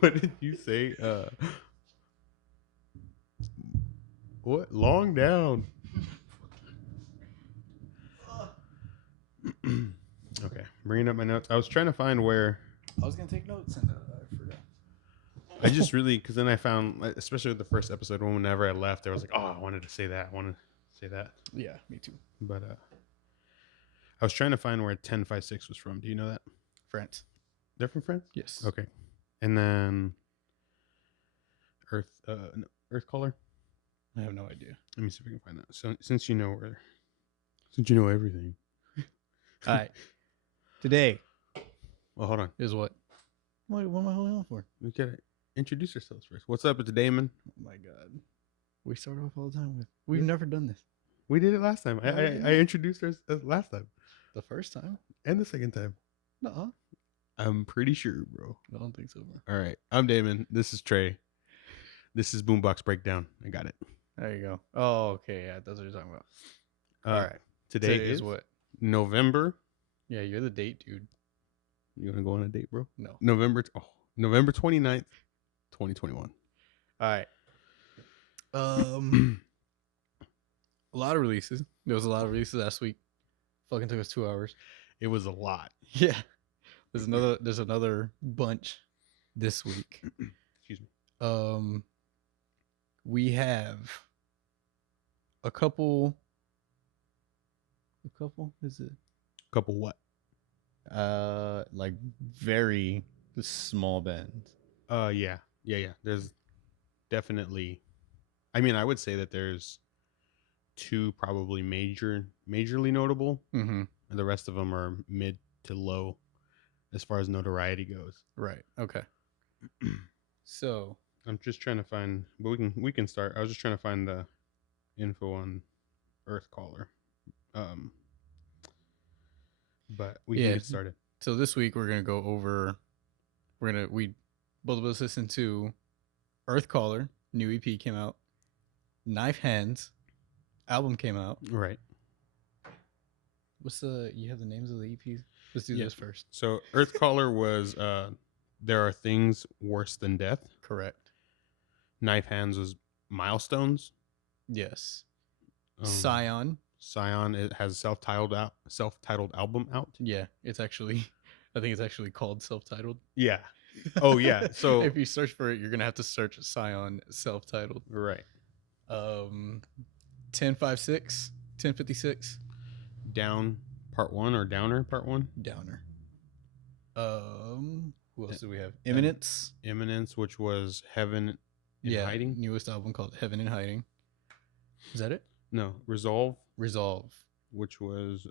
What did you say? What? Long down. Okay, bringing up my notes. I was trying to find where. I was gonna take notes and I forgot. I just really, because then I found, especially with the first episode, whenever I left, I was like, oh, I wanted to say that. I wanted to say that. Yeah, me too. But I was trying to find where 1056 was from. Do you know that? France. They're from France? Yes. Okay. And then Earth Caller? I have no idea. Let me see if I can find that. So since you know everything. All right. Today Well, hold on. is what? What am I holding on for? We gotta introduce ourselves first. What's up? It's Daemon. Oh my God. We start off all the time with. We've never done this. We did it last time. I introduced us last time. The first time? And the second time. No. I'm pretty sure, bro. I don't think so, bro. All right. I'm Daemon. This is Tre. This is BoomBox BreakDown. I got it. There you go. Oh, okay. Yeah, that's what you're talking about. All right. Today is what? November. Yeah, you're the date, dude. You want to go on a date, bro? No. November 29th, 2021. All right. A lot of releases. There was a lot of releases last week. Fucking took us 2 hours. It was a lot. Yeah. There's another bunch this week. Excuse me. We have a couple is it? Couple what? Like very small bands. Yeah. There's definitely, I mean, I would say that there's two probably majorly notable, Mm-hmm. and the rest of them are mid to low as far as notoriety goes. Right. Okay. So I'm just trying to find, but we can start. I was just trying to find the info on Earth Caller. But we can get started. So this week we're gonna go over. We both of us listened to Earth Caller, new EP came out. Knife Hands album came out. Right. You have the names of the EPs? Let's do this first. So Earth Caller was There Are Things Worse Than Death. Correct. Knife Hands was Milestones. Yes. SION. SION, it has a self-titled album out. Yeah, I think it's actually called self-titled. Yeah. Oh yeah. So if you search for it, you're gonna have to search SION self-titled. Right. 1056. Down Part 1 or Downer Part 1? Downer. Who else do we have? Imminence. Imminence, which was Heaven in Hiding. Newest album called Heaven in Hiding. Is that it? No. Resolve, which was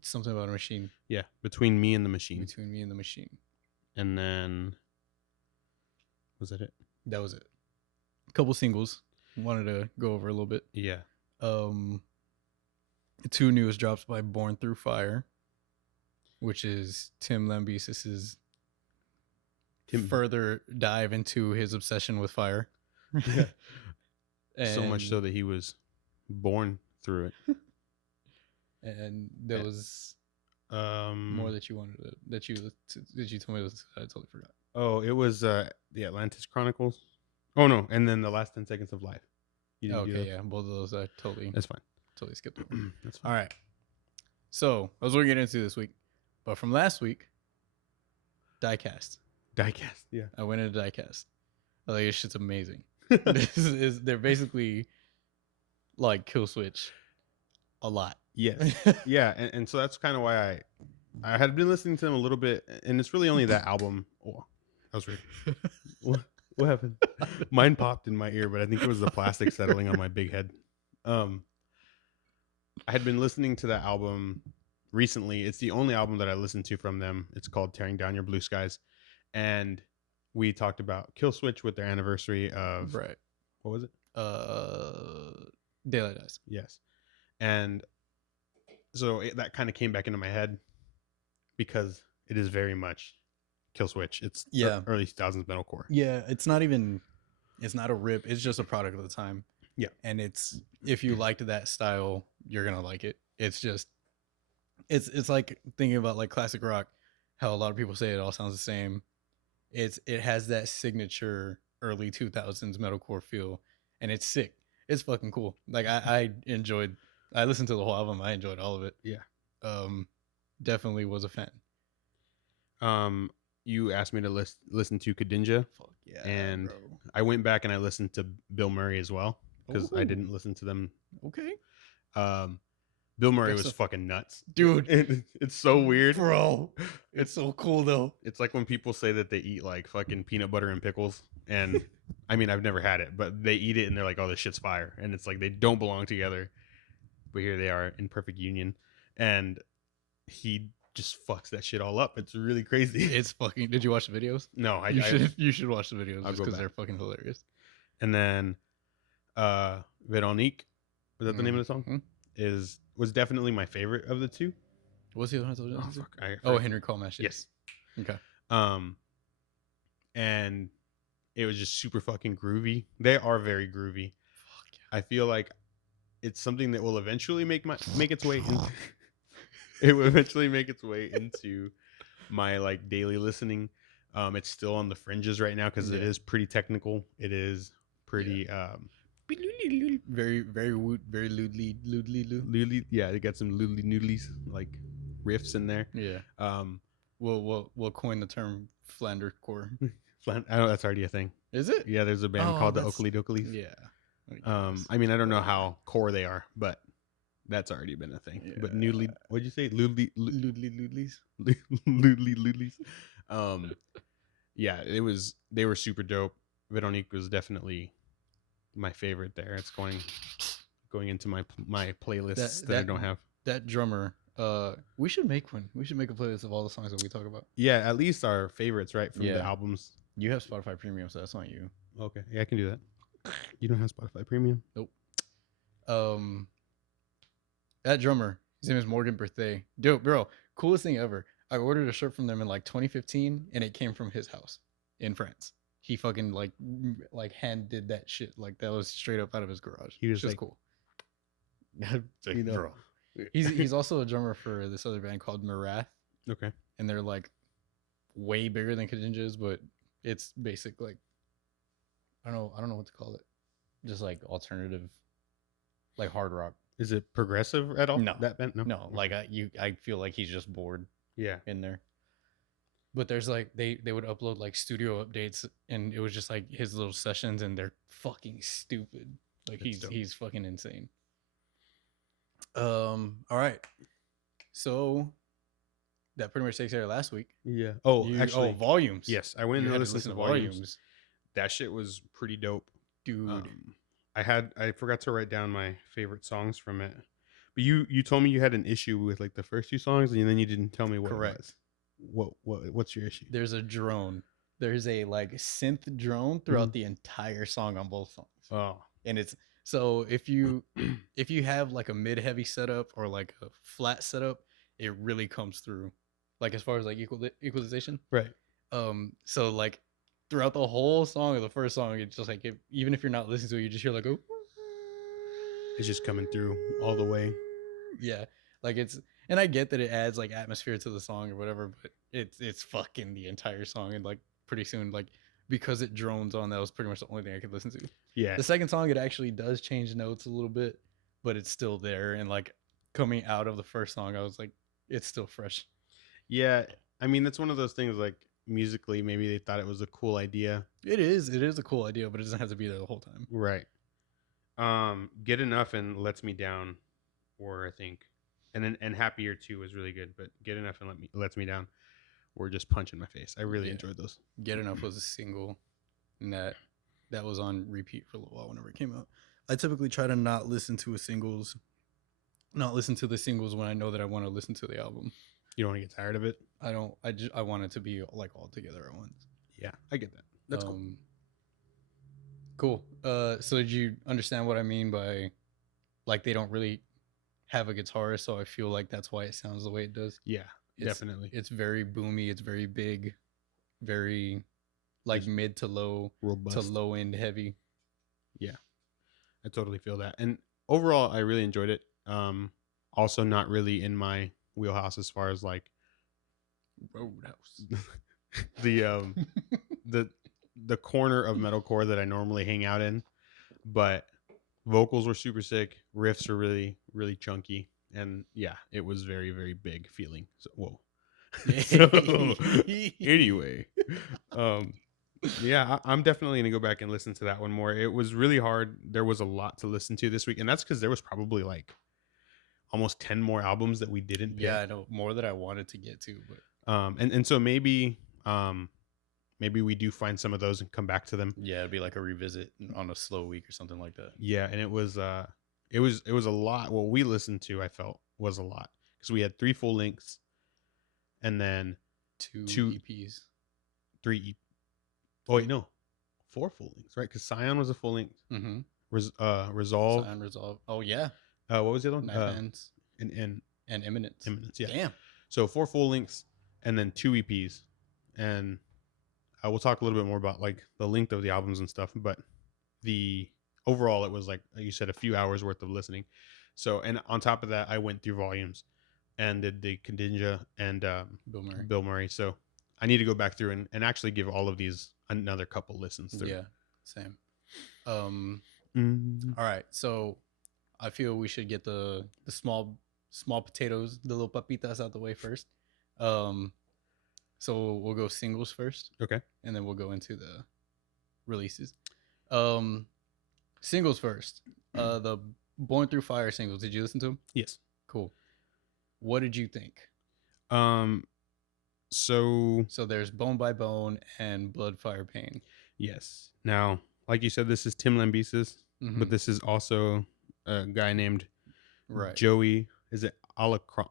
something about a machine. Yeah, Between Me and the Machine. And then was that it? That was it. A couple singles. Wanted to go over a little bit. Yeah. Two newest drops by Born Through Fire, which is Tim Lambesis' further dive into his obsession with fire. Yeah. So much so that he was born through it. And there was more that you wanted to, that you told me. I totally forgot. Oh, it was the Atlantis Chronicles. Oh no, and then the last 10 Seconds of Life. Okay, yeah, both of those I totally. That's fine. Totally skipped over. That's fine. All right. So I was going to get into this week, but from last week, Diecast. Yeah. I went into Diecast. I think this shit's amazing. They're basically like Kill Switch a lot. Yes. Yeah, and so that's kind of why I had been listening to them a little bit, and it's really only that album. Oh, I was ready. What happened? Mine popped in my ear, but I think it was the plastic settling on my big head. I had been listening to that album recently. It's the only album that I listened to from them. It's called Tearing Down Your Blue Skies. And we talked about Kill Switch with their anniversary of... Right. What was it? Daylight Dies. Yes. And so that kind of came back into my head because it is very much Kill Switch. It's early 2000s metalcore. Yeah, it's not a rip. It's just a product of the time. Yeah. And if you liked that style, you're going to like it. It's just, it's like thinking about like classic rock, how a lot of people say it all sounds the same. it has that signature early 2000s metalcore feel, and it's sick. It's fucking cool. Like I listened to the whole album. I enjoyed all of it. Yeah. Definitely was a fan. You asked me to listen to Kadinja. Fuck yeah, and bro. I went back and I listened to Bill Murray as well because I Ooh. didn't listen to them. Okay. Bill Murray Guess was so. fucking nuts, Dude. it's so weird, Bro. It's so cool though. It's like when people say that they eat like fucking peanut butter and pickles, and I mean I've never had it, but they eat it and they're like, oh, this shit's fire, and it's like they don't belong together, but here they are in perfect union, and he just fucks that shit all up. It's really crazy. It's fucking. Did you watch the videos? No, you should watch the videos I'll just go because back. they're fucking hilarious. And then Veronique, was that the name of the song? Mm-hmm. Was definitely my favorite of the two. What's the other one? Oh, fuck, Henry Colmash. Yes. Okay. And it was just super fucking groovy. They are very groovy. Fuck yeah. I feel like it's something that will eventually make its way into it will eventually make its way into my like daily listening. It's still on the fringes right now because it is pretty technical. It is pretty very loodly. Yeah, they got some loodly noodlies like riffs in there. Yeah. We'll coin the term Flandercore. I know that's already a thing. Is it? Yeah, there's a band called the Oakley Dookleys. Yeah. I mean, I don't know how core they are, but that's already been a thing. Yeah. But noodly, what'd you say? Loodlies. Loodlies. Yeah, they were super dope. Veronique was definitely my favorite there. It's going into my playlists that I don't have. That drummer, we should make one. We should make a playlist of all the songs that we talk about. Yeah, at least our favorites, right? From the albums. You have Spotify Premium, so that's not you. Okay. Yeah, I can do that. You don't have Spotify Premium? Nope. That drummer, his name is Morgan Berthet. Dope, bro. Coolest thing ever. I ordered a shirt from them in like 2015, and it came from his house in France. He fucking like hand did that shit. Like that was straight up out of his garage. He was just like, cool. You know, he's also a drummer for this other band called Marath. Okay. And they're like way bigger than Kadinja's, but it's basic like I don't know what to call it. Just like alternative, like hard rock. Is it progressive at all? No, that band. No. Like I feel like he's just bored. Yeah. In there. But there's like they would upload like studio updates, and it was just like his little sessions, and they're fucking stupid. Like he's fucking insane. All right. So that pretty much takes care of last week. Yeah. Actually, Volumes. Yes, I went and listened to Volumes. That shit was pretty dope, dude. I forgot to write down my favorite songs from it, but you told me you had an issue with like the first two songs, and then you didn't tell me what Correct. It was. What's your issue? There's a drone. There's a like synth drone throughout the entire song on both songs. Oh, and it's so if you have like a mid-heavy setup or like a flat setup, it really comes through. Like as far as like equalization, right? So like throughout the whole song or the first song, it's just like even if you're not listening to it, you just hear like it's just coming through all the way. Yeah, like and I get that it adds like atmosphere to the song or whatever, but it's fucking the entire song, and like pretty soon, like because it drones on, that was pretty much the only thing I could listen to. Yeah. The second song, it actually does change notes a little bit, but it's still there, and like coming out of the first song, I was like, it's still fresh. Yeah, I mean that's one of those things like musically, maybe they thought it was a cool idea. It is a cool idea, but it doesn't have to be there the whole time. Right. Get Enough and Lets Me Down were, I think, and Happier too was really good, but Get Enough and Lets Me Down were just punch in my face. I really enjoyed those. Get Enough was a single, and that was on repeat for a little while whenever it came out. I typically try to not listen to the singles when I know that I want to listen to the album. You don't want to get tired of it? I don't. I want it to be like all together at once. Yeah, I get that. That's cool. Cool. So did you understand what I mean by like they don't really have a guitarist, so I feel like that's why it sounds the way it does? Yeah, definitely. It's very boomy. It's very big, very like mid to low, robust, to low end heavy. Yeah, I totally feel that. And overall, I really enjoyed it. Also, not really in my wheelhouse as far as like Roadhouse. the the corner of metalcore that I normally hang out in, but vocals were super sick, riffs are really really chunky, and yeah, it was very very big feeling. So whoa. So anyway, um yeah, I'm definitely gonna go back and listen to that one more. It was really hard. There was a lot to listen to this week, and that's because there was probably like almost 10 more albums that we didn't pick. Yeah, I know more that I wanted to get to, but And so maybe maybe we do find some of those and come back to them. yeah, it'd be like a revisit on a slow week or something like that. Yeah, and it was a lot. What we listened to, I felt, was a lot because we had 3 full lengths, and then Two EPs. 3 oh wait, no, 4 full lengths, right? Because SION was a full length. Mm-hmm. Resolve. SION, Resolve. Oh yeah. What was the other one? Knife Hands And Imminence. Imminence. Yeah. Damn. So 4 full lengths and then 2 EPs, and we'll talk a little bit more about like the length of the albums and stuff. But the overall, it was like you said, a few hours worth of listening. So, and on top of that, I went through volumes and did the Condinja and Bill Murray. So I need to go back through and actually give all of these another couple listens through. Yeah, same. All right, so I feel we should get the small potatoes, the little papitas out the way first. So we'll go singles first. Okay. And then we'll go into the releases. Singles first. The Born Through Fire singles. Did you listen to them? Yes. Cool. What did you think? So there's Bone by Bone and Blood, Fire, Pain. Yes. Now, like you said, this is Tim Lambesis, but this is also a guy named Joey. Is it Alarcon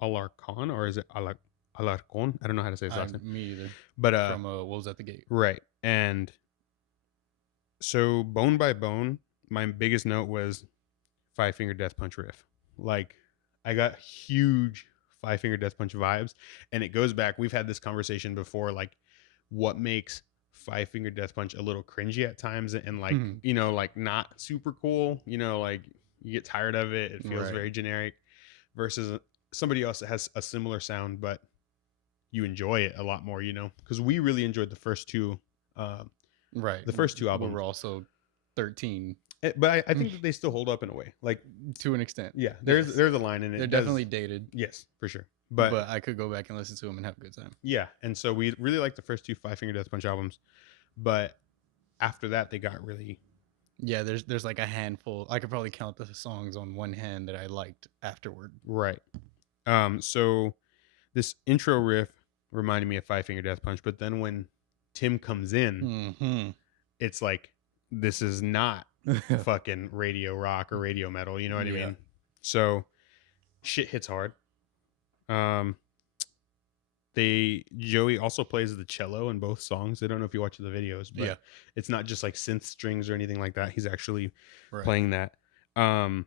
or is it Alarcon? I don't know how to say his last name. Me either. But from Wolves at the Gate. Right. And so Bone by Bone, my biggest note was 5 Finger Death Punch riff. Like, I got huge 5 Finger Death Punch vibes, and it goes back. We've had this conversation before, like what makes 5 Finger Death Punch a little cringy at times, and like you know, like not super cool. You know, like you get tired of it. It feels very generic. Versus somebody else that has a similar sound, but you enjoy it a lot more. You know, because we really enjoyed the first 2. The first 2 albums were also 13. But I think that they still hold up in a way, like to an extent. Yeah, there's a line in it. They're definitely dated. Yes, for sure. But I could go back and listen to them and have a good time. Yeah, and so we really liked the first 2 5 Finger Death Punch albums, but after that they got really. Yeah, there's like a handful. I could probably count the songs on one hand that I liked afterward. Right. So this intro riff reminded me of 5 Finger Death Punch, but then when Tim comes in, it's like, this is not fucking radio rock or radio metal, you know what I mean? So shit hits hard. Joey also plays the cello in both songs. I don't know if you watch the videos, but it's not just like synth strings or anything like that. He's actually playing that. I'm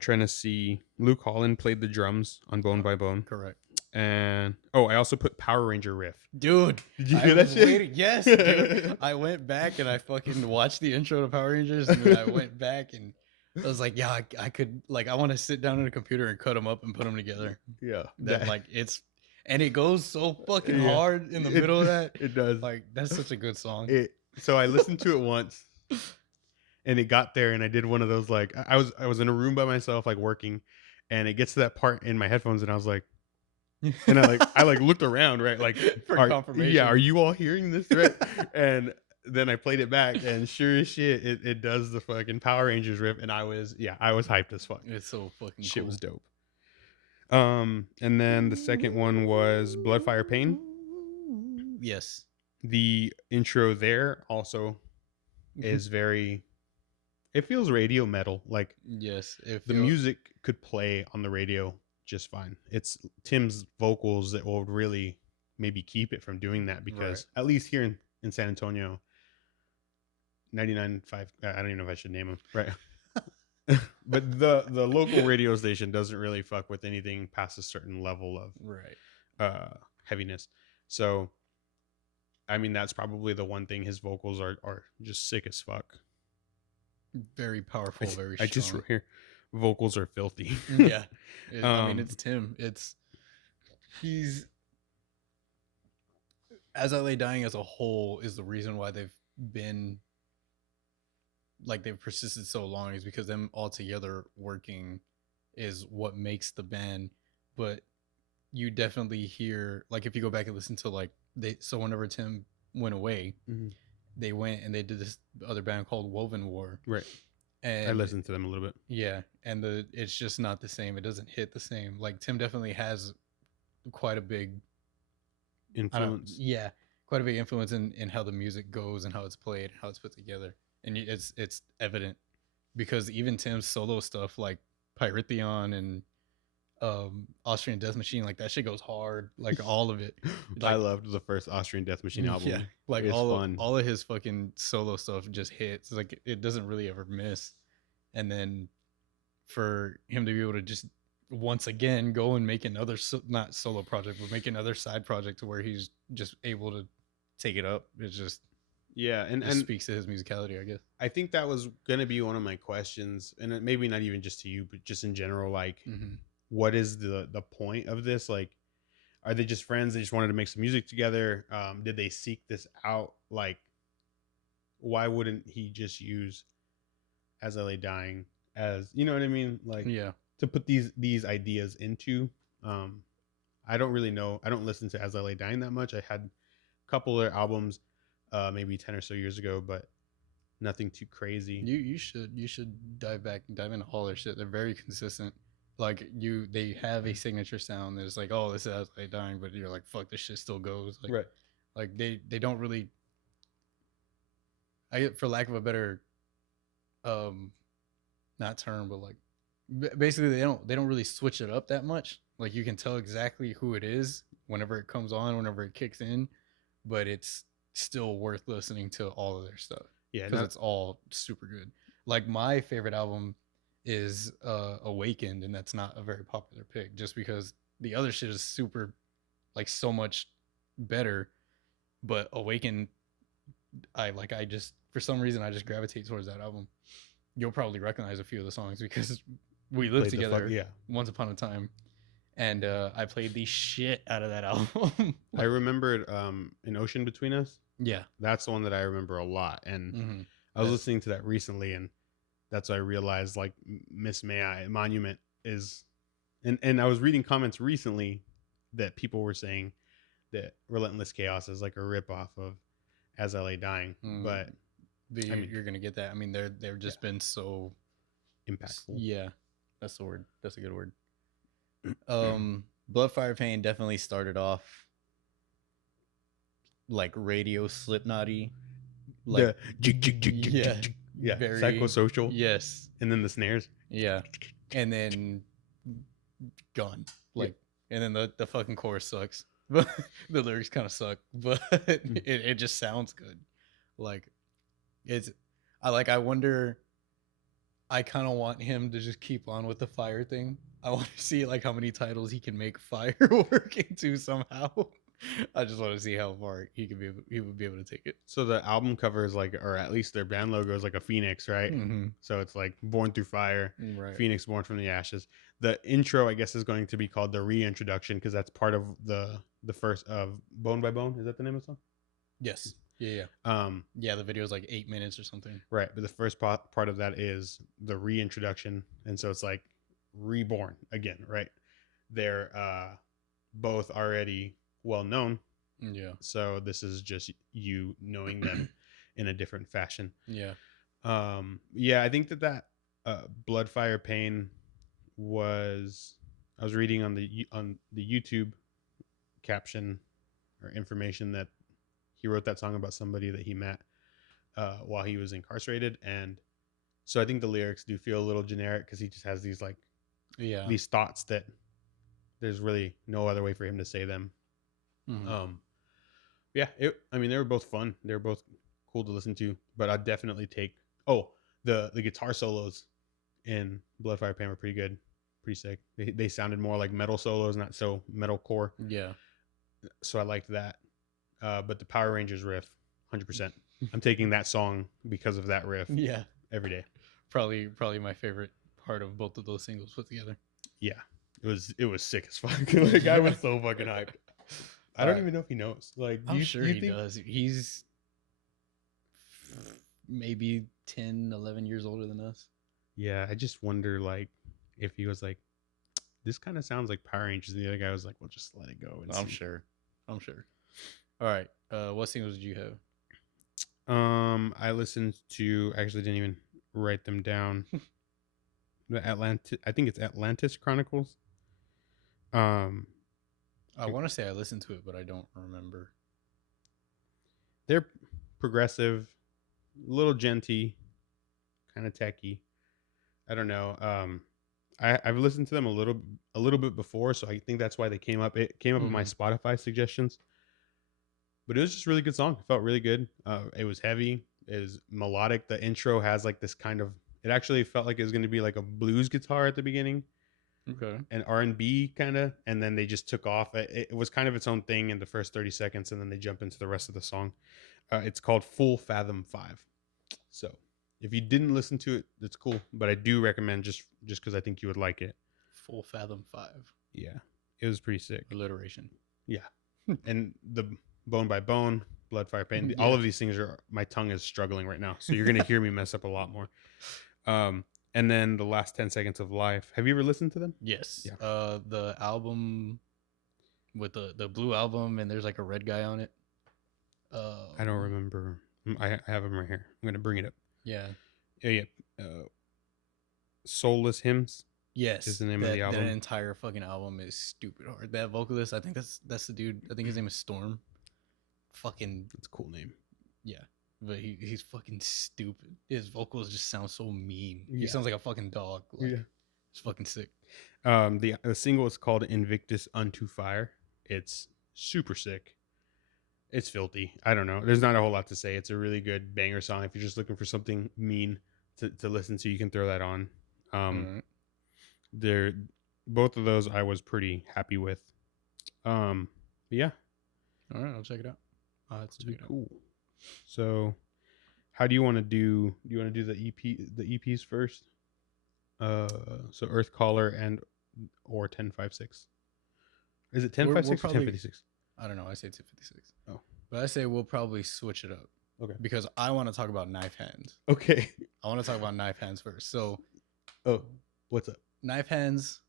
trying to see. Luke Holland played the drums on Bone by Bone. Correct. And I also put Power Ranger riff. Dude, did you hear that shit? Yes, dude. I went back and I fucking watched the intro to Power Rangers, and then I went back and I was like, yeah, I could, like, I want to sit down at a computer and cut them up and put them together. Yeah, like and it goes so fucking hard in the middle of that. It does. Like, that's such a good song. So I listened to it once, and it got there, and I did one of those, like, I was in a room by myself, like working, and it gets to that part in my headphones, and I was like. And I looked around, right? Like, for confirmation. Yeah, are you all hearing this, right? And then I played it back, and sure as shit, it does the fucking Power Rangers riff, and I was hyped as fuck. It's so fucking shit cool. Was dope. And then the second one was Blood, Fire, Pain. Yes. The intro there also is very. It feels radio metal. Like, yes, the music could play on the radio just fine. It's Tim's vocals that will really maybe keep it from doing that, because at least here in San Antonio, 99.5, I don't even know if I should name them, right? But the local radio station doesn't really fuck with anything past a certain level of heaviness. So I mean, that's probably the one thing. His vocals are just sick as fuck. Very powerful, very strong. I just wrote here, vocals are filthy. Yeah. I mean, it's Tim. As I Lay Dying as a whole is the reason why they've been like they've persisted so long, is because them all together working is what makes the band. But you definitely hear, like, if you go back and listen to like so whenever Tim went away, they went and they did this other band called Woven War. Right. And I listened to them a little bit. Yeah, and it's just not the same. It doesn't hit the same. Like Tim definitely has quite a big influence. Yeah, quite a big influence in how the music goes and how it's played, how it's put together, and it's evident because even Tim's solo stuff like Pyretheon and Austrian Death Machine, like that shit goes hard, like all of it. I loved the first Austrian Death Machine album. Yeah, like it's fun. All of his fucking solo stuff just hits. Like it doesn't really ever miss. And then for him to be able to just once again go and make another not solo project, but make another side project to where he's just able to take it up, it's just and speaks to his musicality, I guess. I think that was gonna be one of my questions, and maybe not even just to you, but just in general, like what is the point of this? Like, are they just friends? They just wanted to make some music together. Did they seek this out? Like, why wouldn't he just use As I Lay Dying as, you know what I mean? Like, to put these ideas into. I don't really know. I don't listen to As I Lay Dying that much. I had a couple of their albums, maybe 10 or so years ago, but nothing too crazy. You should dive into all their shit. They're very consistent. Like they have a signature sound that's like, oh, this is As I Lay Dying, but you're like, fuck, this shit still goes. Like, right. Like they don't really, for lack of a better, not term, but like basically they don't really switch it up that much. Like you can tell exactly who it is whenever it comes on, whenever it kicks in, but it's still worth listening to all of their stuff. Yeah, because it's all super good. Like my favorite album is Awakened, and that's not a very popular pick just because the other shit is super, like, so much better. But Awakened, I just for some reason I just gravitate towards that album. You'll probably recognize a few of the songs because we lived together once upon a time, and I played the shit out of that album. I remembered An Ocean Between Us. Yeah, that's the one that I remember a lot, and I was listening to that recently, and that's why I realized like Miss May Monument is, and I was reading comments recently that people were saying that Relentless Chaos is like a ripoff of As I Lay Dying, but you're gonna get that. I mean, they've just been so impactful. Yeah, that's the word. That's a good word. Blood, Fire, Pain definitely started off like radio Slipknot-y, like very Psychosocial. Yes, and then the snares. Yeah, and then gone. Like, and then the fucking chorus sucks, but the lyrics kind of suck. But it just sounds good. Like, I wonder. I kind of want him to just keep on with the fire thing. I want to see like how many titles he can make fire work into somehow. I just want to see how far he would be able to take it. So the album cover is like, or at least their band logo is like a phoenix, right? So it's like born through fire, right. Phoenix born from the ashes. The intro, I guess, is going to be called the reintroduction because that's part of the first of Bone by Bone. Is that the name of the song? Yes. Yeah. Yeah, the video is like 8 minutes or something. Right, but the first part of that is the reintroduction, and so it's like reborn again, right? They're both already well known. Yeah. So this is just you knowing them in a different fashion. Yeah. Yeah, I think that Blood, Fire, Pain was, I was reading on the YouTube caption or information that he wrote that song about somebody that he met while he was incarcerated, and so I think the lyrics do feel a little generic because he just has these like these thoughts that there's really no other way for him to say them. Yeah, I mean, they were both fun. They were both cool to listen to, but I'd definitely take the guitar solos in Blood, Fire, Pain were pretty good, pretty sick. They sounded more like metal solos, not so metalcore. Yeah, so I liked that. But the Power Rangers riff, 100%. I'm taking that song because of that riff. Yeah, every day. Probably my favorite part of both of those singles put together. Yeah, it was sick as fuck. Like I was so fucking hyped. I don't even know if he knows. Like, I'm sure he does. He's maybe 10, 11 years older than us. Yeah, I just wonder, like, if he was like, this kind of sounds like Power Rangers, and the other guy was like, well, just let it go. And I'm see. sure. All right. What singles did you have? I listened to, actually didn't even write them down. I think it's Atlantis Chronicles. I want to say I listened to it, but I don't remember. They're progressive, a little genty, kind of techy. I don't know. I've listened to them a little bit before, so I think that's why they came up. It came up in my Spotify suggestions. But it was just a really good song. It felt really good. It was heavy. It was melodic. The intro has like this kind of. It actually felt like it was going to be like a blues guitar at the beginning. Okay. And R&B kind of, and then they just took off. It was kind of its own thing in the first 30 seconds, and then they jump into the rest of the song. It's called Full Fathom 5. So if you didn't listen to it, that's cool. But I do recommend just because I think you would like it. Full Fathom 5. Yeah, it was pretty sick. Alliteration. Yeah, and the Bone by Bone, Blood, Fire, Pain. Yeah. All of these things my tongue is struggling right now, so you're gonna hear me mess up a lot more. And then the last 10 seconds of life. Have you ever listened to them? Yes. Yeah. The album with the blue album, and there's like a red guy on it. I don't remember. I have them right here. I'm gonna bring it up. Yeah. Yeah. Soulless Hymns. Yes. Is the name of the album. That entire fucking album is stupid hard. That vocalist, I think that's the dude. I think his name is Storm. Fucking. That's a cool name. Yeah. But he's fucking stupid. His vocals just sound so mean. Yeah. He sounds like a fucking dog. Like, Yeah. It's fucking sick. The single is called Invictus Unto Fire. It's super sick. It's filthy. I don't know. There's not a whole lot to say. It's a really good banger song. If you're just looking for something mean to listen to, you can throw that on. Right. They're both of those I was pretty happy with. Yeah. All right, I'll check it out. Let's check it out. Cool. So, how do you want to do? Do you want to do the EPs first? So Earthcaller or 1056. Is it 1056 or 1056? I don't know. I say 1056. Oh, but I say we'll probably switch it up. Okay. Because I want to talk about Knife Hands. Okay. I want to talk about Knife Hands first. So, what's up? Knife Hands,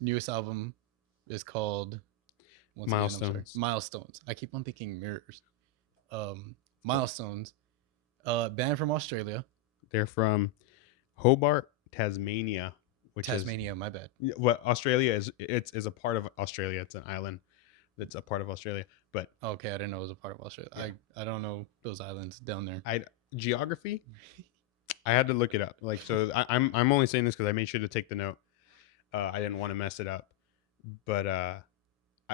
newest album is called Milestones. Milestones. I keep on thinking Mirrors. Milestones. Band from Australia. They're from Hobart, Tasmania, My bad. What Australia is? It's a part of Australia. It's an island that's a part of Australia. But okay, I didn't know it was a part of Australia. Yeah. I don't know those islands down there. Geography. I had to look it up. Like, so I'm only saying this because I made sure to take the note. I didn't want to mess it up, but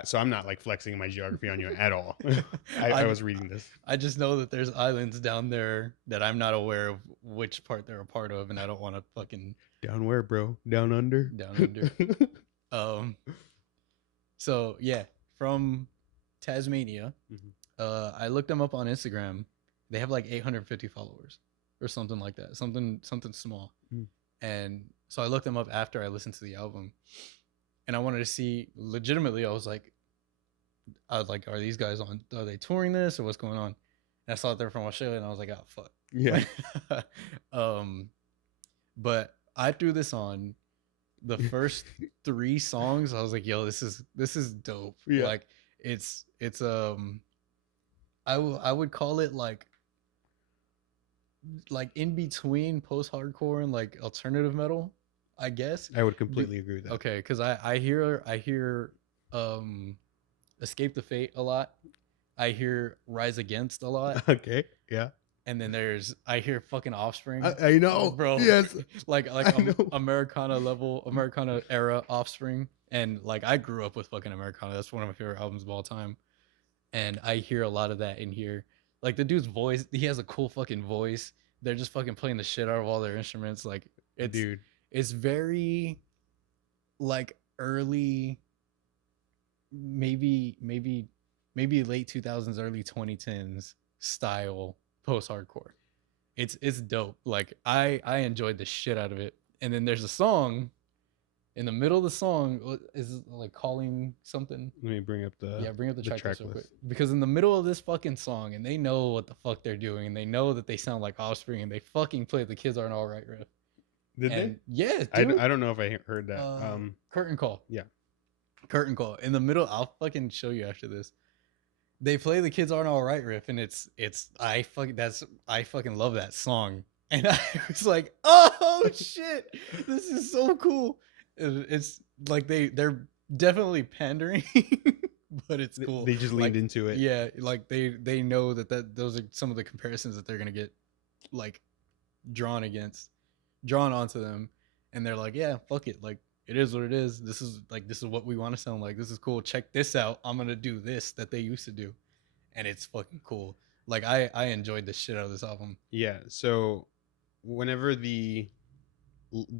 so I'm not like flexing my geography on you at all. I was reading this. I just know that there's islands down there that I'm not aware of which part they're a part of, and I don't want to fucking down where, bro? Down under. Down under. So yeah, from Tasmania. Mm-hmm. I looked them up on Instagram. They have like 850 followers or something like that. Something small. Mm. And so I looked them up after I listened to the album. And I wanted to see, legitimately, I was like, are these guys are they touring this or what's going on? And I saw that they're from Australia and I was like, oh, fuck. Yeah. But I threw this on the first 3 songs. I was like, yo, this is dope. Yeah. Like it's I would call it like in between post-hardcore and like alternative metal, I guess. I would completely agree with that. Okay, because I hear Escape the Fate a lot. I hear Rise Against a lot. Okay, yeah. And then I hear fucking Offspring. I know, bro. Yes, like Americana era Offspring, and like I grew up with fucking Americana. That's one of my favorite albums of all time. And I hear a lot of that in here. Like the dude's voice, he has a cool fucking voice. They're just fucking playing the shit out of all their instruments. Like it's very like early, maybe late 2000s, early 2010s style post-hardcore. It's dope. Like I enjoyed the shit out of it. And then there's a song In the middle of the song is like calling something. Let me bring up Yeah, bring up the track list real quick. list. Because in the middle of this fucking song, and they know what the fuck they're doing, and they know that they sound like Offspring, and they fucking play the Kids Aren't Alright riff. Did And they? yeah, I dude. don't know if I heard that. Curtain Call. Yeah. Curtain Call. In the middle, I'll fucking show you after this. They play the Kids Aren't Alright riff, and I fucking love that song. And I was like, oh shit, this is so cool. It's like they're definitely pandering, but it's cool. They just leaned into it. Yeah, like they know that those are some of the comparisons that they're gonna get like drawn onto them, and they're like, yeah, fuck it, like it is what it is. This is what we want to sound like. This is cool. Check this out. I'm gonna do this that they used to do, and it's fucking cool. Like I enjoyed the shit out of this album. Yeah. So whenever the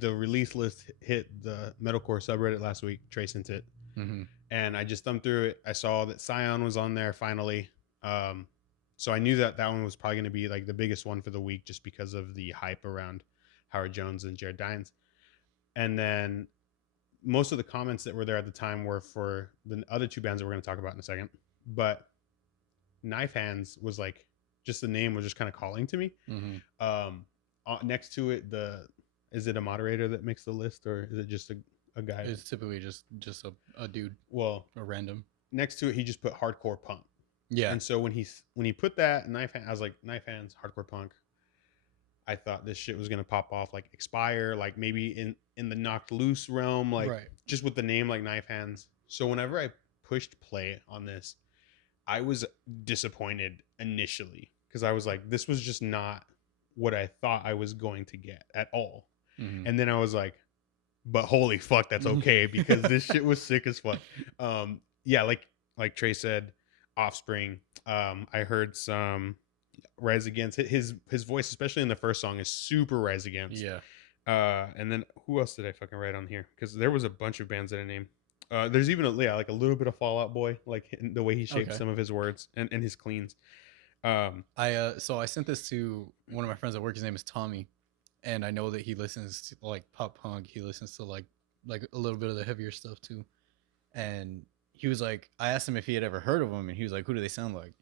release list hit the Metalcore subreddit last week, Tre sent it, and I just thumbed through it. I saw that SION was on there finally. So I knew that one was probably going to be like the biggest one for the week, just because of the hype around Howard Jones and Jared Dines. And then most of the comments that were there at the time were for the other two bands that we're going to talk about in a second. But Knife Hands was like, just the name was just kind of calling to me. Next to it, is it a moderator that makes the list, or is it just a guy? It's typically just a dude. Well, a random. Next to it, he just put hardcore punk. Yeah. And so when he put that Knife Hands, I was like, Knife Hands, hardcore punk. I thought this shit was gonna pop off like Expire, like maybe in the Knocked Loose realm, like just with the name like Knife Hands. So whenever I pushed play on this, I was disappointed initially, because I was like, this was just not what I thought I was going to get at all. And then I was like, but holy fuck, that's okay, because this shit was sick as fuck. Yeah, like Tre said, Offspring. I heard some Rise Against. His voice, especially in the first song, is super Rise Against. Yeah. And then who else did I fucking write on here? Because there was a bunch of bands that I named. There's even like a little bit of Fall Out Boy, like the way he shaped some of his words and his cleans. So I sent this to one of my friends at work. His name is Tommy, and I know that he listens to like pop punk. He listens to like a little bit of the heavier stuff too. And he was like, I asked him if he had ever heard of them, and he was like, who do they sound like?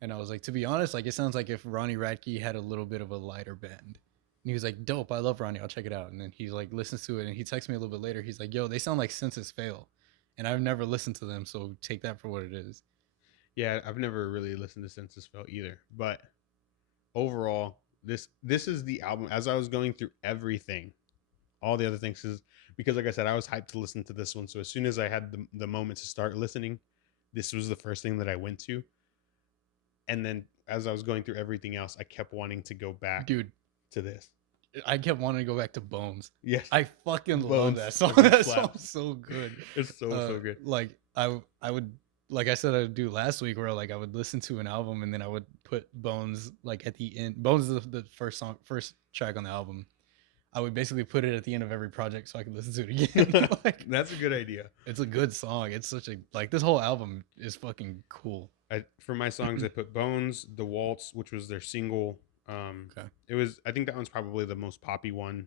And I was like, to be honest, like it sounds like if Ronnie Radke had a little bit of a lighter band. And he was like, dope, I love Ronnie, I'll check it out. And then he like listens to it, and he texts me a little bit later. He's like, yo, they sound like Senses Fail, and I've never listened to them, so take that for what it is. Yeah, I've never really listened to Senses Fail either, but overall, this is the album. As I was going through everything, all the other things, because like I said, I was hyped to listen to this one. So as soon as I had the moment to start listening, this was the first thing that I went to. And then as I was going through everything else, I kept wanting to go back, to this. I kept wanting to go back to Bones. Yes, I fucking love that song. That song's so good. It's so good. Like I would, like I said, I would do last week, where like I would listen to an album and then I would put Bones like at the end. Bones is the first track on the album. I would basically put it at the end of every project so I could listen to it again. Like, that's a good idea. It's a good song. It's such a this whole album is fucking cool. For my songs, I put Bones, The Waltz, which was their single. It was, I think that one's probably the most poppy one.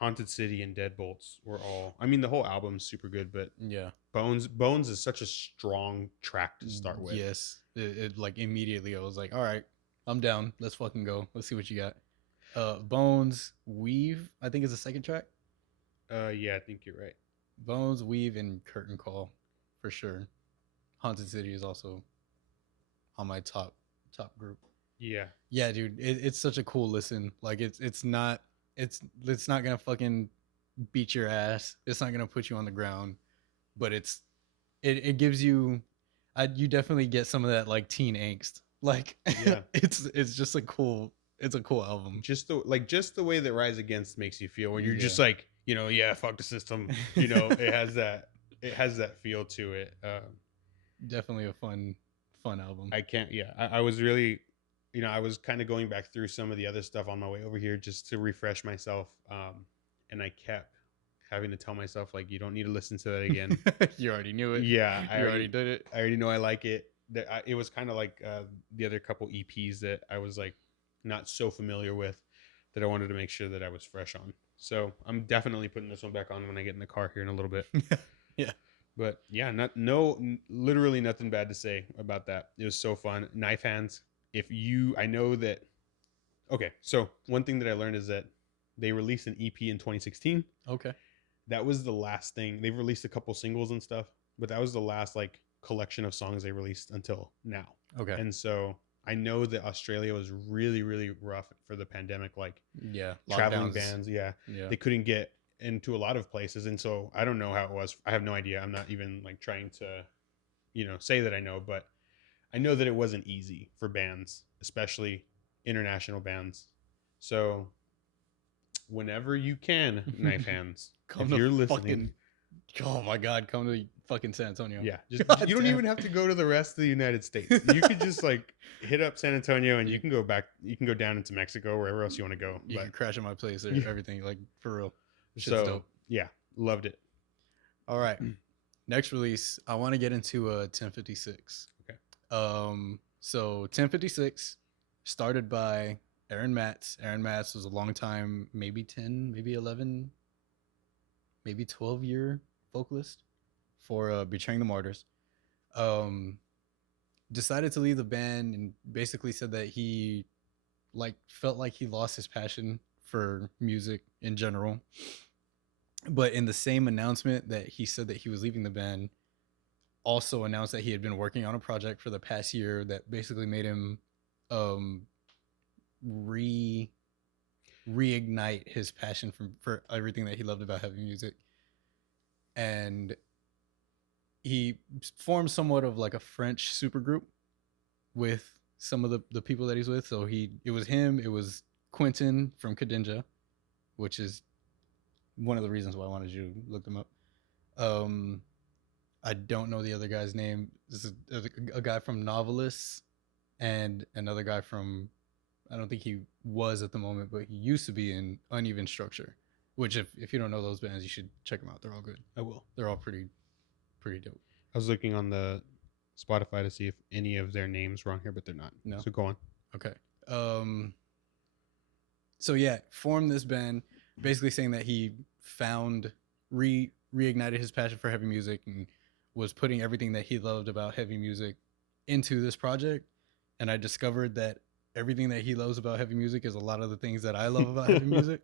Haunted City and Deadbolts were all, I mean, the whole album's super good, but yeah, Bones is such a strong track to start with. Yes, it like immediately I was like, all right, I'm down. Let's fucking go. Let's see what you got. Bones, Weave, I think is the second track. Yeah, I think you're right. Bones, Weave, and Curtain Call for sure. Haunted City is also on my top group. Yeah, dude, it's such a cool listen. Like it's not gonna fucking beat your ass. It's not gonna put you on the ground, but it gives you, you definitely get some of that like teen angst. Like it's just a cool album. Just the way that Rise Against makes you feel when you're just like, fuck the system. It has that feel to it. Definitely a fun album. I was really, I was kind of going back through some of the other stuff on my way over here just to refresh myself. And I kept having to tell myself, like, you don't need to listen to that again. You already knew it. Yeah. I already did it. I already know I like it. It was kind of like the other couple EPs that I was like not so familiar with, that I wanted to make sure that I was fresh on. So I'm definitely putting this one back on when I get in the car here in a little bit. Yeah. But yeah, literally nothing bad to say about that. It was so fun. Knife Hands. I know that. Okay, so one thing that I learned is that they released an EP in 2016. Okay. That was the last thing. They've released a couple singles and stuff, but that was the last like collection of songs they released until now. Okay. And so I know that Australia was really, really rough for the pandemic. Like Yeah. traveling Lockdowns. bands, yeah, Yeah. they couldn't get into a lot of places, and so I don't know how it was. I have no idea. I'm not even like trying to, say that I know, but I know that it wasn't easy for bands, especially international bands. So whenever you can, Knife Hands, Come if to you're listening, oh my God, come to fucking San Antonio. yeah, just God you don't damn. even have to go to the rest of the United States. You could just like hit up San Antonio, and you can go back. You can go down into Mexico, wherever else you want to go. You But can crash at my place or Yeah. everything, like for real. Shit's so dope. yeah, loved it. All right. Next release, I want to get into 1056. Okay. So 1056 started by Aaron Matz. Aaron Matz was a long time, maybe 10, maybe 11, maybe 12-year vocalist for Betraying the Martyrs. Decided to leave the band and basically said that he felt like he lost his passion for music in general. But in the same announcement that he said that he was leaving the band, also announced that he had been working on a project for the past year that basically made him reignite his passion for everything that he loved about heavy music. And he formed somewhat of like a French supergroup with some of the people that he's with. So it was him, it was Quentin from Cadinja, which is one of the reasons why I wanted you to look them up. I don't know the other guy's name. This is a guy from Novelists and another guy from, I don't think he was at the moment, but he used to be in Uneven Structure, which if you don't know those bands, you should check them out. They're all good. I will. They're all pretty dope. I was looking on the Spotify to see if any of their names were on here, but they're not. No. So go on. Okay. So yeah, formed this band, basically saying that he found reignited his passion for heavy music and was putting everything that he loved about heavy music into this project. And I discovered that everything that he loves about heavy music is a lot of the things that I love about heavy music.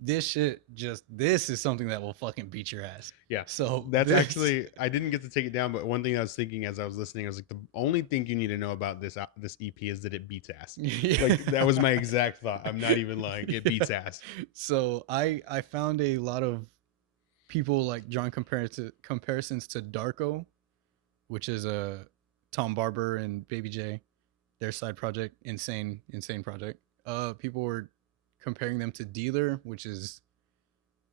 This is something that will fucking beat your ass. Yeah. So that's actually, I didn't get to take it down, but one thing I was thinking as I was listening, I was like, the only thing you need to know about this EP is that it beats ass. Yeah. Like that was my exact thought. I'm not even lying. It beats ass. So I found a lot of people like drawing comparisons to Darko, which is a Tom Barber and Baby J, their side project, insane project. People were comparing them to Dealer, which is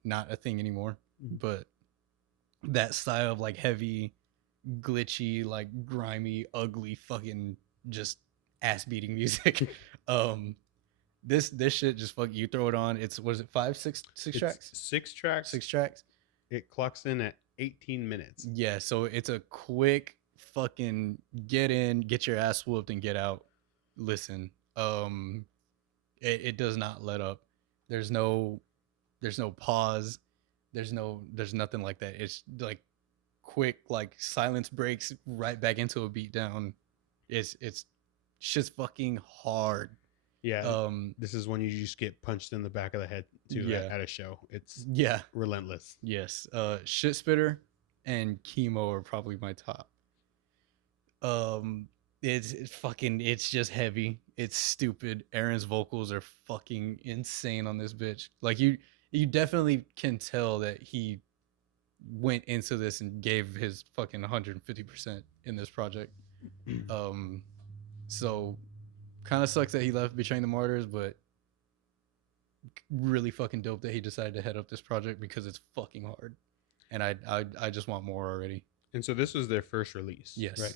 not a thing anymore, but that style of like heavy, glitchy, like grimy, ugly, fucking just ass beating music. This shit just fuck, you throw it on. It's, was it 6 tracks? 6 tracks. 6 tracks. It clocks in at 18 minutes. Yeah, so it's a quick fucking get in, get your ass whooped, and get out. Listen, it does not let up. There's no pause. There's nothing like that. It's like quick, like silence breaks right back into a beat down. It's shit's fucking hard. Yeah. This is when you just get punched in the back of the head too. Yeah. At a show. It's relentless. Yes. Shit Spitter and Chemo are probably my top. It's just heavy. It's stupid. Aaron's vocals are fucking insane on this bitch. Like you definitely can tell that he went into this and gave his fucking 150% in this project. So kind of sucks that he left Betraying the Martyrs, but really fucking dope that he decided to head up this project because it's fucking hard. And I just want more already. And so this was their first release. Yes. Right.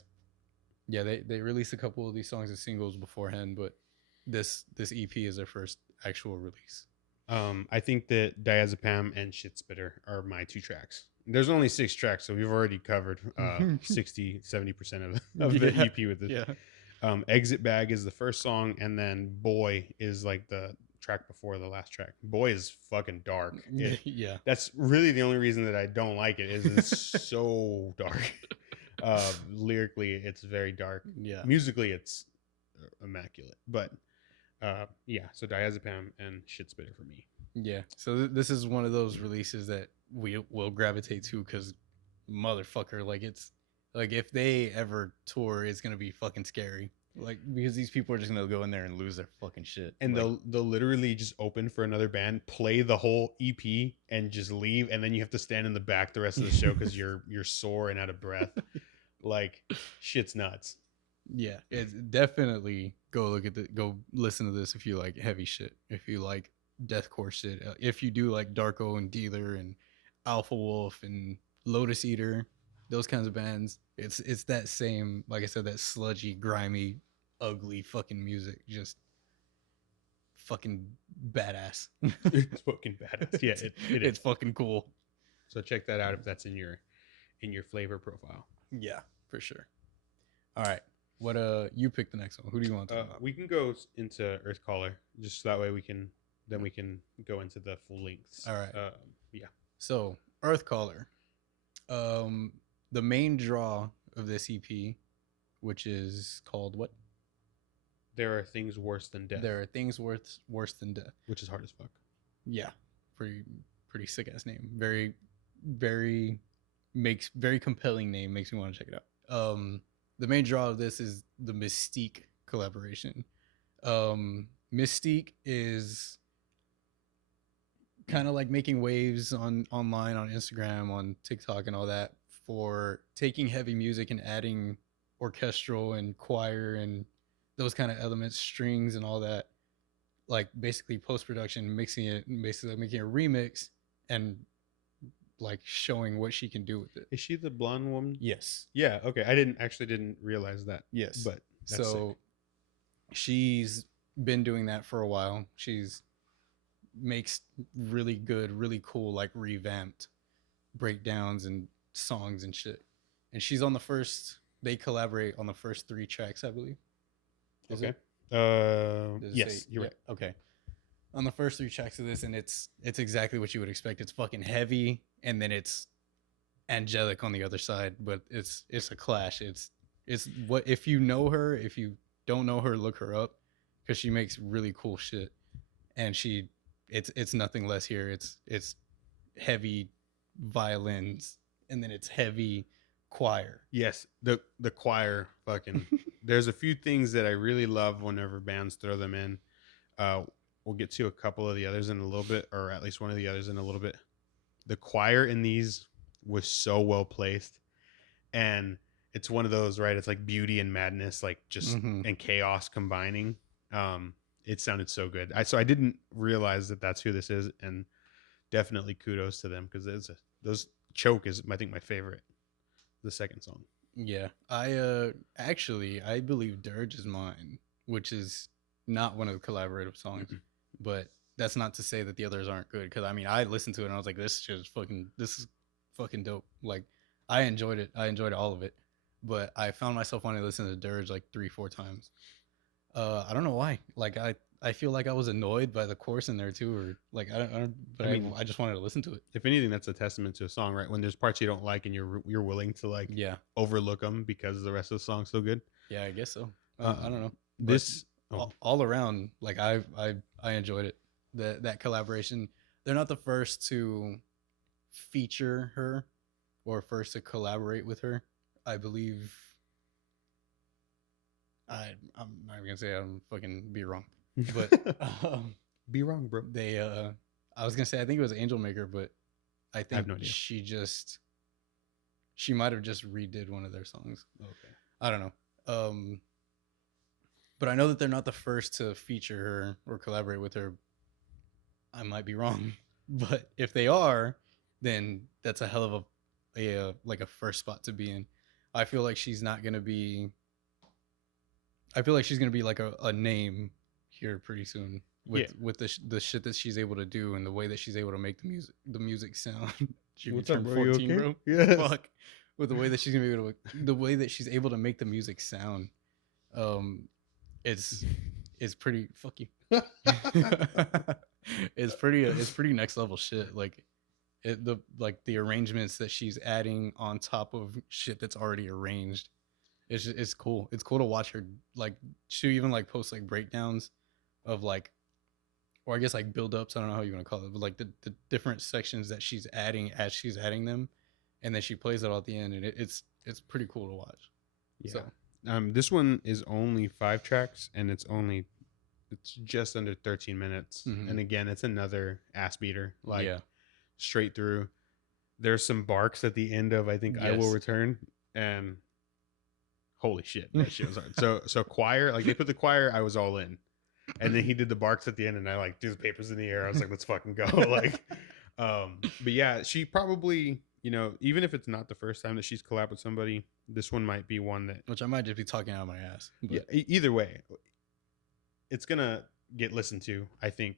Yeah, they released a couple of these songs as singles beforehand, but this EP is their first actual release. I think that Diazepam and Shit Spitter are my 2 tracks. There's only 6 tracks, so we've already covered 60-70% of the EP with this. Yeah. Exit Bag is the first song, and then Boy is like the track before the last track. Boy is fucking dark. Yeah. That's really the only reason that I don't like it is it's so dark. Lyrically, it's very dark. Yeah. Musically, it's immaculate. But yeah, so Diazepam and Shit Spitter for me. Yeah. So this is one of those releases that we will gravitate to because motherfucker, like it's like if they ever tour, it's gonna be fucking scary. Like because these people are just gonna go in there and lose their fucking shit. And like, they'll literally just open for another band, play the whole EP, and just leave, and then you have to stand in the back the rest of the show because you're sore and out of breath. Like shit's nuts. Yeah, it's definitely go listen to this if you like heavy shit, if you like deathcore shit, if you do like Darko and Dealer and Alpha Wolf and Lotus Eater, those kinds of bands. It's that same, like I said, that sludgy, grimy, ugly fucking music, just fucking badass. It's fucking badass. Yeah, it's fucking cool. So check that out if that's in your flavor profile. Yeah, for sure. All right. What you pick the next one. Who do you want to talk about? We can go into Earthcaller, just so that way we can go into the full lengths. All right. Yeah. So Earthcaller, the main draw of this EP, which is called what? There are things worse than death. There are things worse than death, which is hard as fuck. Yeah, pretty sick ass name. Very compelling name. Makes me want to check it out. The main draw of this is the Mystique collaboration. Mystique is kind of like making waves online on Instagram, on TikTok, and all that for taking heavy music and adding orchestral and choir and those kind of elements, strings and all that. Like basically post-production, basically making a remix and like showing what she can do with it. Is she the blonde woman? Yes. Yeah. Okay. I didn't realize that. Yes. But that's so sick. She's been doing that for a while. She's makes really good, really cool, like revamped breakdowns and songs and shit. And she's on they collaborate on the first 3 tracks, I believe. Okay. Yes, you're right. Okay. On the first 3 tracks of this, and it's exactly what you would expect. It's fucking heavy, and then it's angelic on the other side, but it's a clash. It's what if you know her, if you don't know her, look her up because she makes really cool shit, and it's nothing less here. It's heavy violins, and then it's heavy choir. Yes, the choir fucking. There's a few things that I really love whenever bands throw them in. We'll get to a couple of the others in a little bit, or at least one of the others in a little bit. The choir in these was so well placed, and it's one of those, right? It's like beauty and madness, like just and chaos combining. It sounded so good. I didn't realize that that's who this is, and definitely kudos to them because those Choke is I think my favorite, the second song. Yeah, I believe Dirge is mine, which is not one of the collaborative songs, but that's not to say that the others aren't good. Because I mean, I listened to it and I was like, this is fucking dope. Like, I enjoyed it. I enjoyed all of it, but I found myself wanting to listen to Dirge like 3-4 times. I don't know why. Like, I feel like I was annoyed by the chorus in there too, or like I don't. But I just wanted to listen to it. If anything, that's a testament to a song, right? When there's parts you don't like and you're willing to like overlook them because the rest of the song's so good. Yeah, I guess so. I don't know. This all around, like I enjoyed it. That collaboration. They're not the first to feature her or first to collaborate with her. I believe. I'm not even gonna say I'm fucking be wrong, but be wrong, bro. They I was gonna say I think it was Angel Maker, but I think I have no idea. she might have just redid one of their songs. Okay, I don't know. But I know that they're not the first to feature her or collaborate with her. I might be wrong, but if they are, then that's a hell of a first spot to be in. I feel like she's not gonna be. I feel like she's gonna be like a name here pretty soon with the shit that she's able to do and the way that she's able to make the music sound. She turned 14, bro. Yeah. Fuck. With the way that she's gonna be able to, the way that she's able to make the music sound, it's is pretty fuck you. It's pretty next level shit. Like the arrangements that she's adding on top of shit that's already arranged. It's cool. It's cool to watch her like she even like post like breakdowns of like, or I guess like build ups. I don't know how you want to call it, but like the different sections that she's adding as she's adding them, and then she plays it all at the end, and it's pretty cool to watch. Yeah. So This one is only 5 tracks, and it's just under 13 minutes. Mhm. And again, it's another ass beater, like yeah, straight through. There's some barks at the end of I think I Will Yes. Return, and holy shit, that shit was hard. So choir, like they put the choir, I was all in. And then he did the barks at the end, and I like threw the papers in the air. I was like, let's fucking go. Like, but yeah, she probably, you know, even if it's not the first time that she's collabed with somebody, this one might be one that, which I might just be talking out of my ass. But yeah, either way, it's gonna get listened to. I think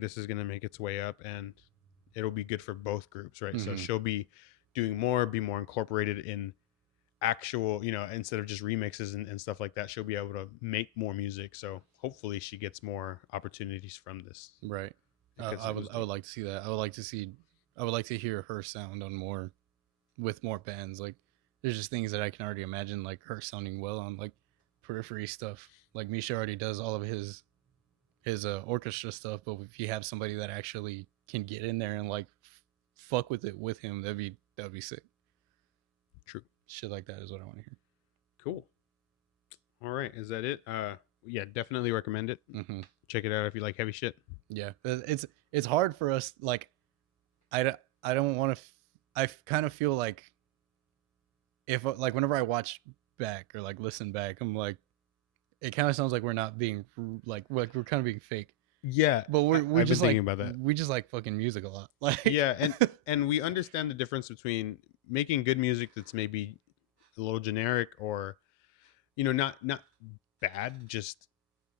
this is gonna make its way up, and it'll be good for both groups, right? So Mhm. she'll be doing more, be more incorporated in actual, you know, instead of just remixes and stuff like that, she'll be able to make more music. So hopefully she gets more opportunities from this. right. Because I it would was I would dope. like to see that. I would like to hear her sound on more with more bands. Like there's just things that I can already imagine like her sounding well on, like periphery stuff. Like Misha already does all of his orchestra stuff, but if you have somebody that actually can get in there and like fuck with it with him, that'd be sick. True. Shit like that is what I want to hear. Cool. All right, is that it? Yeah, definitely recommend it. Mm-hmm. Check it out if you like heavy shit. Yeah, it's hard for us. Like, I don't want to. I kind of feel like if like whenever I watch back or like listen back, I'm like, it kind of sounds like we're not being like we're kind of being fake. Yeah, But we're I've just been like thinking about that. we just like fucking music a lot. Like Yeah, and we understand the difference between making good music that's maybe a little generic, or you know, not bad, just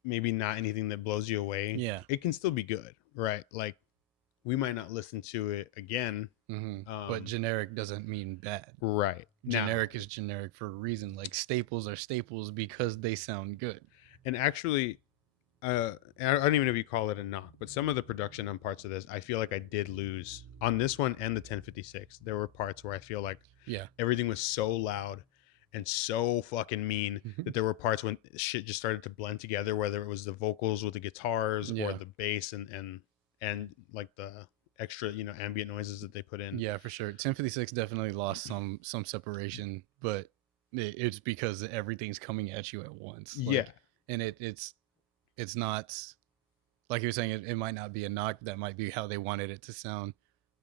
maybe not anything that blows you away. Yeah. It can still be good, right? Like we might not listen to it again. But generic doesn't mean bad. Right. Generic is generic for a reason. Like staples are staples because they sound good. And actually, I don't even know if you call it a knock, but some of the production on parts of this, I feel like I did lose on this one and the 1056. There were parts where I feel like everything was so loud and so fucking mean that there were parts when shit just started to blend together, whether it was the vocals with the guitars or the bass and like the extra, you know, ambient noises that they put in. Yeah, for sure. 1056 definitely lost some separation, but it's because everything's coming at you at once. Like, yeah. And it's not like you were saying, it might not be a knock. That might be how they wanted it to sound,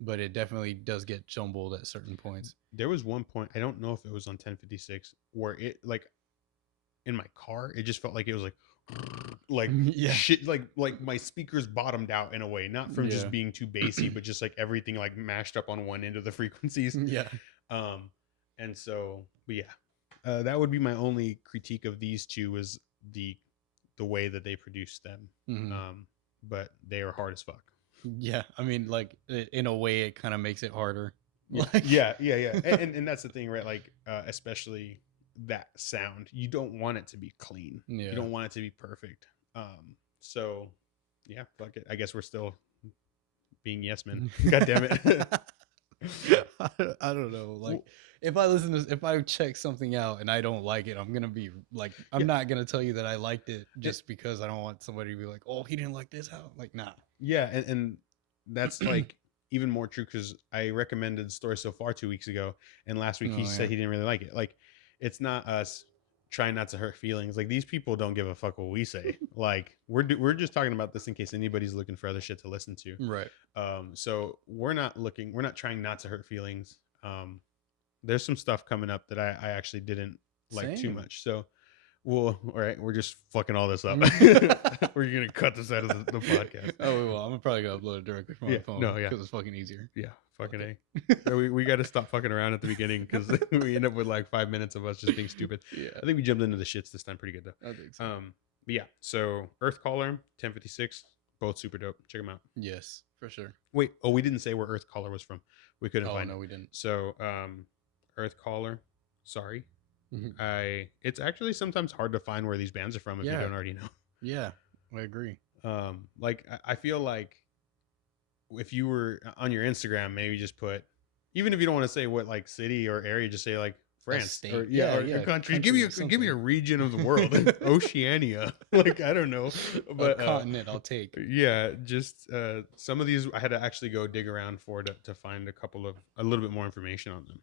but it definitely does get jumbled at certain points. There was one point, I don't know if it was on 1056, where it like in my car, it just felt like it was like shit, like my speakers bottomed out in a way, not from just being too bassy, but just like everything like mashed up on one end of the frequencies. And so, but yeah, that would be my only critique of these two, was the way that they produced them. But they are hard as fuck. Yeah, I mean, like in a way, it kind of makes it harder. Yeah. And that's the thing, right? Like, especially that sound, you don't want it to be clean. You don't want it to be perfect. So yeah, fuck it. I guess we're still being yes men. God damn it. I don't know. Like, if I check something out and I don't like it, I'm gonna be like, I'm not gonna tell you that I liked it just because I don't want somebody to be like, oh, he didn't like this. How? Like, nah. Yeah, and that's like even more true because I recommended Story So Far 2 weeks ago, and last week he said he didn't really like it. Like, it's not us trying not to hurt feelings. Like, these people don't give a fuck what we say. Like, we're just talking about this in case anybody's looking for other shit to listen to. Right. So we're not trying not to hurt feelings. There's some stuff coming up that I actually didn't like too much. So all right, we're just fucking all this up. We're gonna cut this out of the podcast. Oh well, I'm probably gonna upload it directly from my phone. Because it's fucking easier. Yeah, fucking A. So we got to stop fucking around at the beginning because we end up with like 5 minutes of us just being stupid. Yeah, I think we jumped into the shits this time pretty good though. I think so. But yeah, so Earthcaller, 1056, both super dope. Check them out. Yes, for sure. Wait, we didn't say where Earthcaller was from. We couldn't find it. No, we didn't. So Earthcaller, sorry. It's actually sometimes hard to find where these bands are from if you don't already know. Yeah, I agree. Like I feel like if you were on your Instagram, maybe just put, even if you don't want to say what like city or area, just say like A France or state. Yeah, or yeah. country. Give me Country, give me a something. region of the world, Oceania. Like I don't know, A but continent I'll take. yeah, just some of these I had to actually go dig around for to find a little bit more information on them.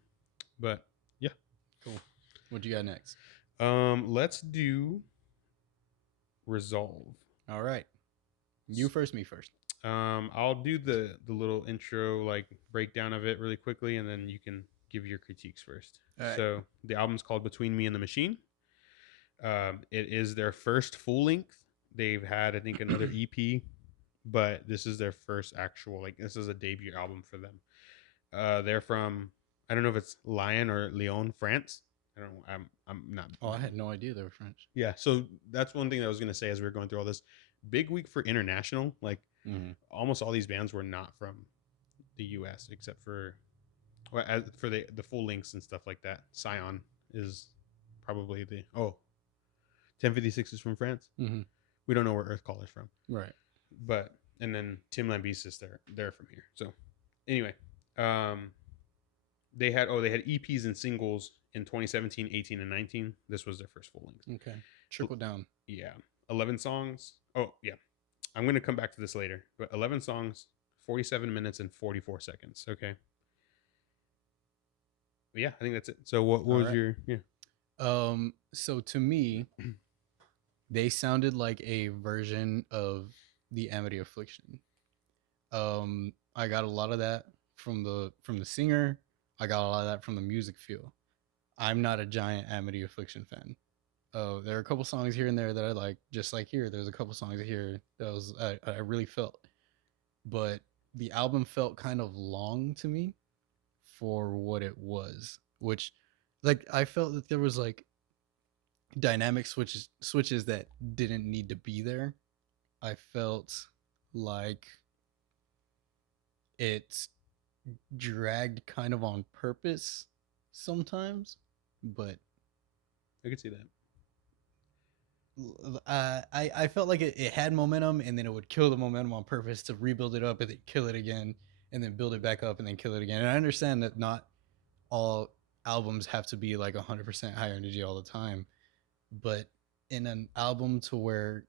But yeah, Cool. What you got next? let's do Resolve. All right. You first, me first. I'll do the little intro like breakdown of it really quickly, and then you can give your critiques first. All right. So the album's called Between Me and the Machine. It is their first full length. They've had, I think, another EP, but this is their first actual, like, this is a debut album for them. They're from, I don't know if it's Lyon, France. I don't know. I'm not. Oh, I had no idea they were French. Yeah. So that's one thing that I was gonna say as we were going through all this. Big week for international. Like almost all these bands were not from the U.S. except for, well, for the full lengths and stuff like that. SION is probably the 1056 is from France. Mm-hmm. We don't know where Earthcall is from. Right. But and then Tim Lambesis, they're from here. So anyway, they had EPs and singles in 2017, 18, and 19. This was their first full length. Okay. Trickle down. Yeah. 11 songs. Oh, yeah. I'm going to come back to this later. But 11 songs, 47 minutes, and 44 seconds. Okay. But yeah, I think that's it. So what was your... Yeah. So to me, they sounded like a version of the Amity Affliction. I got a lot of that from the singer. I got a lot of that from the music feel. I'm not a giant Amity Affliction fan. There are a couple songs here and there that I like, just like here. There's a couple songs here that I really felt, but the album felt kind of long to me for what it was. Which, like, I felt that there was like dynamic switches that didn't need to be there. I felt like it's dragged kind of on purpose sometimes, but I could see that. I felt like it had momentum, and then it would kill the momentum on purpose to rebuild it up, and then kill it again, and then build it back up, and then kill it again. And I understand that not all albums have to be like 100% high energy all the time, but in an album to where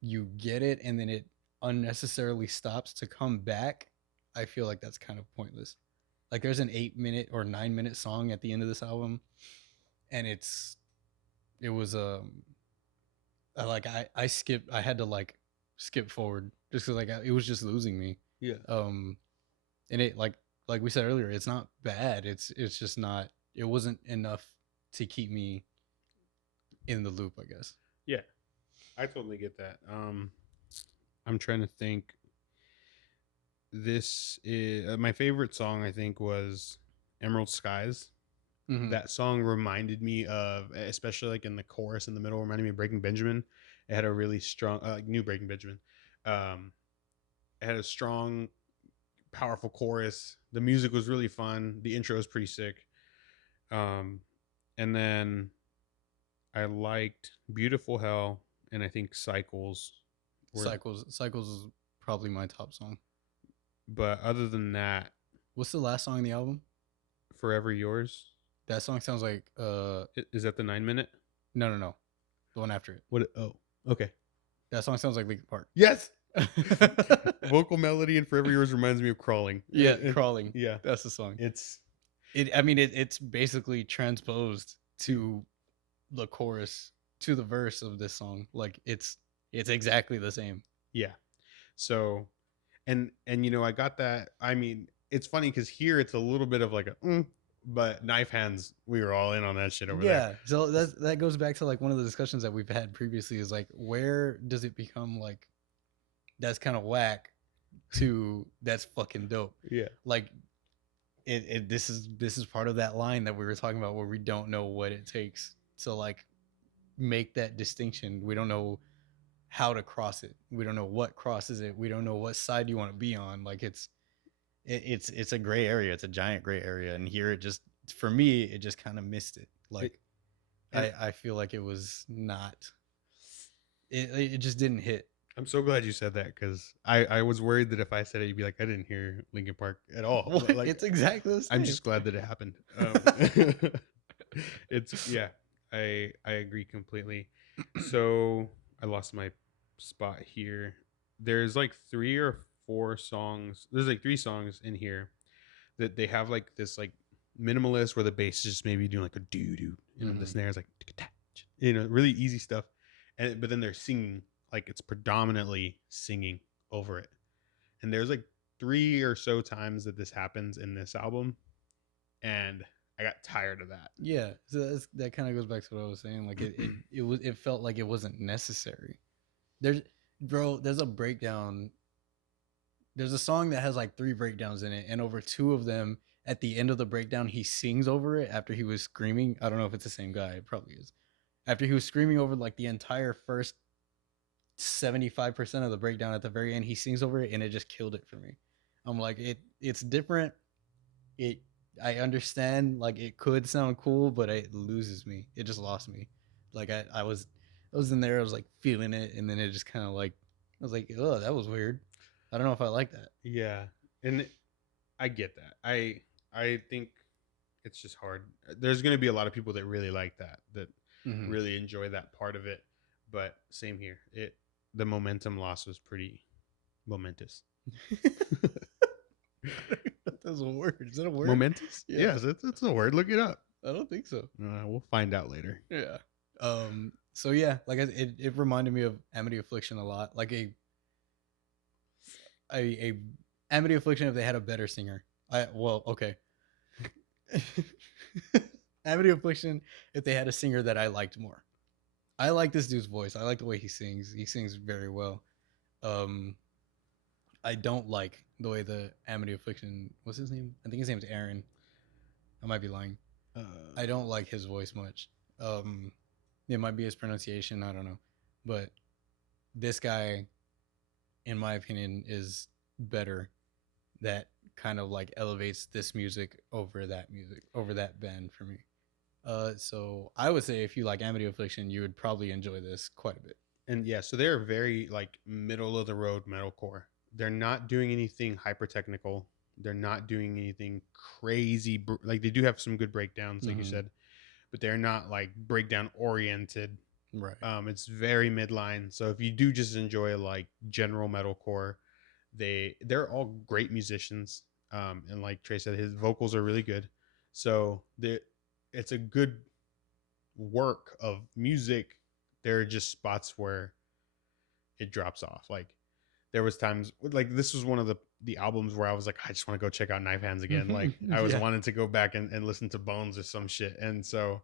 you get it and then it unnecessarily stops to come back, I feel like that's kind of pointless. Like there's an 8-minute or 9-minute song at the end of this album, and it was I skipped. I had to like skip forward just because it was just losing me. Yeah. And it like we said earlier, it's not bad. It's just not. It wasn't enough to keep me in the loop, I guess. Yeah, I totally get that. I'm trying to think. This is my favorite song. I think was Emerald Skies. Mm-hmm. That song reminded me of, especially like in the chorus in the middle, reminded me of Breaking Benjamin. It had a really strong, new Breaking Benjamin. It had a strong, powerful chorus. The music was really fun. The intro was pretty sick. And then I liked Beautiful Hell, and I think Cycles. Cycles is probably my top song. But other than that, what's the last song in the album? Forever Yours. That song sounds like is that the 9-minute? No. The one after it. What? Oh, okay. That song sounds like Linkin Park. Yes. Vocal melody and Forever Yours reminds me of Crawling. Yeah, Crawling. Yeah, that's the song. It's basically transposed to the chorus, to the verse of this song. Like it's exactly the same. Yeah. So, and I got that. I mean, it's funny because here it's a little bit of like a, but Knife Hands, we were all in on that shit over there. Yeah. So that goes back to like one of the discussions that we've had previously is like, where does it become like that's kind of whack to that's fucking dope? Yeah. Like this is part of that line that we were talking about where we don't know what it takes to like make that distinction. We don't know how to cross it. We don't know what crosses it. We don't know what side you want to be on. Like it's a gray area. It's a giant gray area. And here for me, it just kind of missed it. Like I feel like it was not it just didn't hit. I'm so glad you said that because I was worried that if I said it, you'd be like, I didn't hear Linkin Park at all. What? But, like, It's exactly the same. I'm just glad that it happened. It's yeah, I agree completely. So I lost my spot here. There's like 3 or 4 songs. There's like 3 songs in here that they have like this like minimalist where the bass is just maybe doing like a doo doo, and then the snare is like, really easy stuff. And but then they're singing, like it's predominantly singing over it. And there's like 3 or so times that this happens in this album, and I got tired of that. Yeah, so that kind of goes back to what I was saying. Like it felt like it wasn't necessary. There's a breakdown. There's a song that has like 3 breakdowns in it, and over 2 of them, at the end of the breakdown, he sings over it after he was screaming. I don't know if it's the same guy. It probably is. After he was screaming over like the entire first 75% of the breakdown, at the very end, he sings over it, and it just killed it for me. I'm like, it's different. I understand, like, it could sound cool, but it loses me. It just lost me. Like I was in there, I was like feeling it, and then it just kind of like, I was like, oh, that was weird. I don't know if I like that. Yeah, and I get that. I think it's just hard. There's going to be a lot of people that really like that really enjoy that part of it, but same here. The momentum loss was pretty momentous. That's a word. Is that a word? Momentous? Yeah. Yes, it's a word. Look it up. I don't think so. We'll find out later. Yeah. So yeah, like it reminded me of Amity Affliction a lot. Like a Amity Affliction if they had a better singer. Okay. Amity Affliction if they had a singer that I liked more. I like this dude's voice. I like the way he sings. He sings very well. I don't like the way the Amity Affliction. What's his name? I think his name's Aaron. I might be lying. I don't like his voice much. It might be his pronunciation. I don't know, but this guy, in my opinion, is better. That kind of like elevates this music over that band for me. So I would say if you like Amity Affliction, you would probably enjoy this quite a bit. And yeah, so they're very like middle of the road metalcore. They're not doing anything hyper technical. They're not doing anything crazy. Like they do have some good breakdowns, like you said, but they're not like breakdown oriented. Right. It's very midline. So if you do just enjoy like general metalcore, they're all great musicians. And like Trey said, his vocals are really good. So it's a good work of music. There are just spots where it drops off. Like there was times like this was one of the albums where I was like, I just want to go check out Knife Hands again. Like I was wanting to go back and listen to Bones or some shit. And so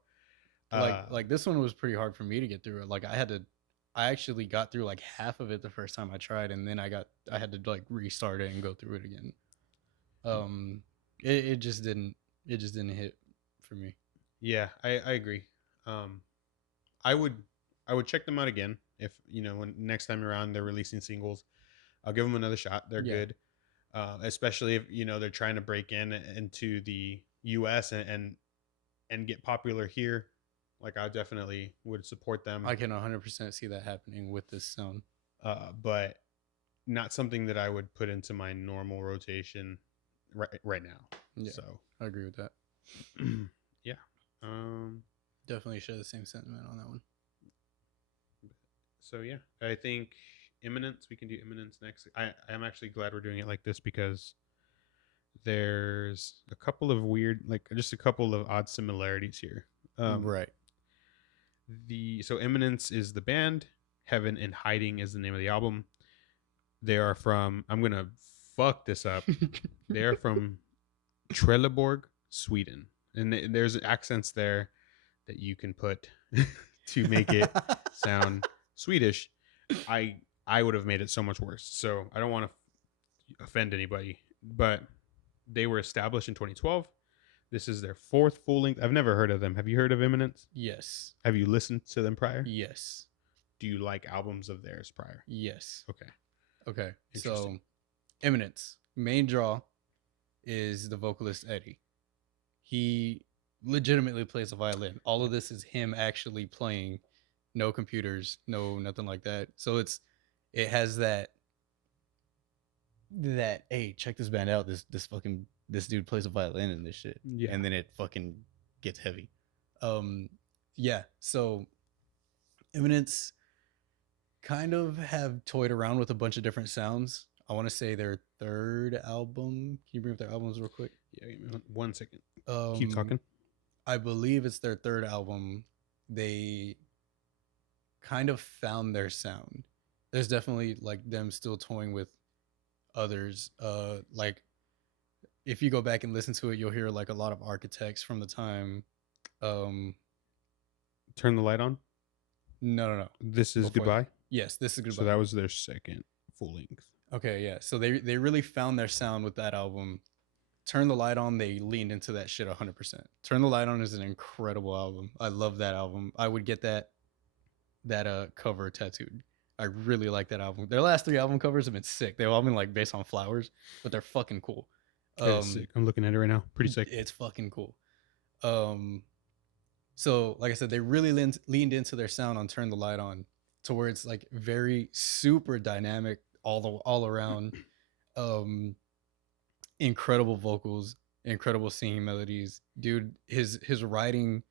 like this one was pretty hard for me to get through it. Like I actually got through like half of it the first time I tried, and then I had to like restart it and go through it again. It just didn't hit for me. Yeah, I agree. I would check them out again if when next time around they're releasing singles. I'll give them another shot. They're good, especially if they're trying to break into the U.S. and get popular here. Like I definitely would support them. I can 100% see that happening with this sound, but not something that I would put into my normal rotation right now. Yeah, so I agree with that. Yeah. Definitely share the same sentiment on that one. So yeah, I think Imminence. We can do Imminence next. I'm actually glad we're doing it like this because there's a couple of weird, like just a couple of odd similarities here. Right. So Imminence is the band. Heaven and Hiding is the name of the album. They are from. I'm gonna fuck this up. They are from Trelleborg, Sweden, and there's accents there that you can put to make it sound Swedish. I would have made it so much worse. So I don't want to offend anybody, but they were established in 2012. This is their 4th full length. I've never heard of them. Have you heard of Imminence? Yes. Have you listened to them prior? Yes. Do you like albums of theirs prior? Yes. Okay. So Imminence, main draw is the vocalist Eddie. He legitimately plays a violin. All of this is him actually playing no computers, no nothing like that. So it has that hey, check this band out. This dude plays a violin in this shit. Yeah. And then it fucking gets heavy. Yeah. So Imminence kind of have toyed around with a bunch of different sounds. I want to say their third album. Can you bring up their albums real quick? Yeah, give me 1 second. Keep talking. I believe it's their third album. They kind of found their sound. There's definitely like them still toying with others. Like if you go back and listen to it, you'll hear like a lot of Architects from the time. Turn the light on. No. This is Before Goodbye. Yes, this is Goodbye. So that was their second full length. Okay, yeah. So they really found their sound with that album. Turn the Light On, they leaned into that shit 100%. Turn the Light On is an incredible album. I love that album. I would get that cover tattooed. I really like that album. Their last 3 album covers have been sick. They've all been like based on flowers, but they're fucking cool. Sick. I'm looking at it right now. Pretty sick. It's fucking cool. So like I said, they really leaned into their sound on Turn the Light On, to where it's like very super dynamic all around. Incredible vocals, incredible singing melodies. Dude, his writing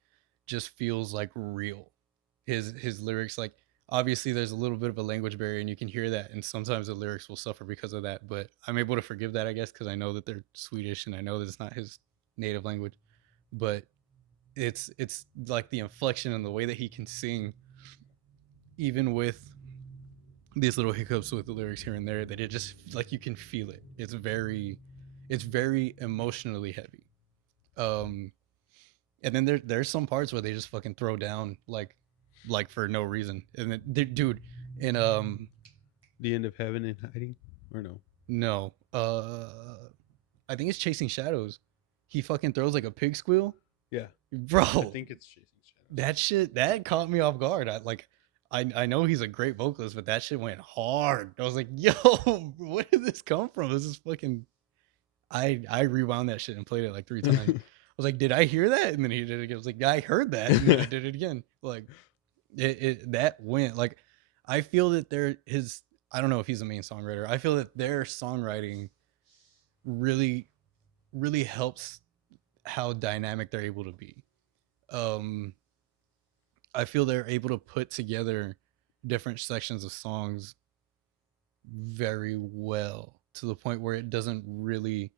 just feels like real. His lyrics, like obviously there's a little bit of a language barrier and you can hear that, and sometimes the lyrics will suffer because of that, but I'm able to forgive that, I guess, because I know that they're Swedish and I know that it's not his native language. But it's like the inflection and the way that he can sing, even with these little hiccups with the lyrics here and there, that it just like you can feel it. It's very emotionally heavy. And then there's some parts where they just fucking throw down like for no reason. And then dude, in The End of Heaven and Hiding, or no, I think it's Chasing Shadows. He fucking throws like a pig squeal. Yeah, bro. I think it's Chasing Shadows. That shit that caught me off guard. I know he's a great vocalist, but that shit went hard. I was like, yo, where did this come from? This is fucking. I rewound that shit and played it like 3 times. I was like, did I hear that? And then he did it again. I was like, I heard that. And then he did it again. Like it that went like, I feel that I don't know if he's the main songwriter. I feel that their songwriting really, really helps how dynamic they're able to be. I feel they're able to put together different sections of songs very well, to the point where it doesn't really,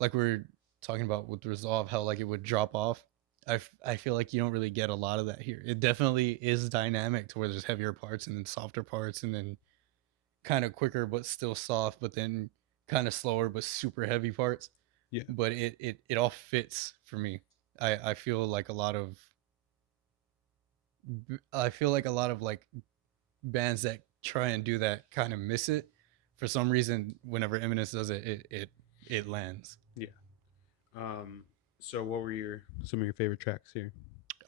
like we're talking about with Resolve, how like it would drop off. I feel like you don't really get a lot of that here. It definitely is dynamic, to where there's heavier parts and then softer parts and then kind of quicker but still soft, but then kind of slower but super heavy parts. Yeah. But it all fits for me. I feel like a lot of like bands that try and do that kind of miss it. For some reason, whenever Imminence does it, it lands. Yeah. So what were some of your favorite tracks here?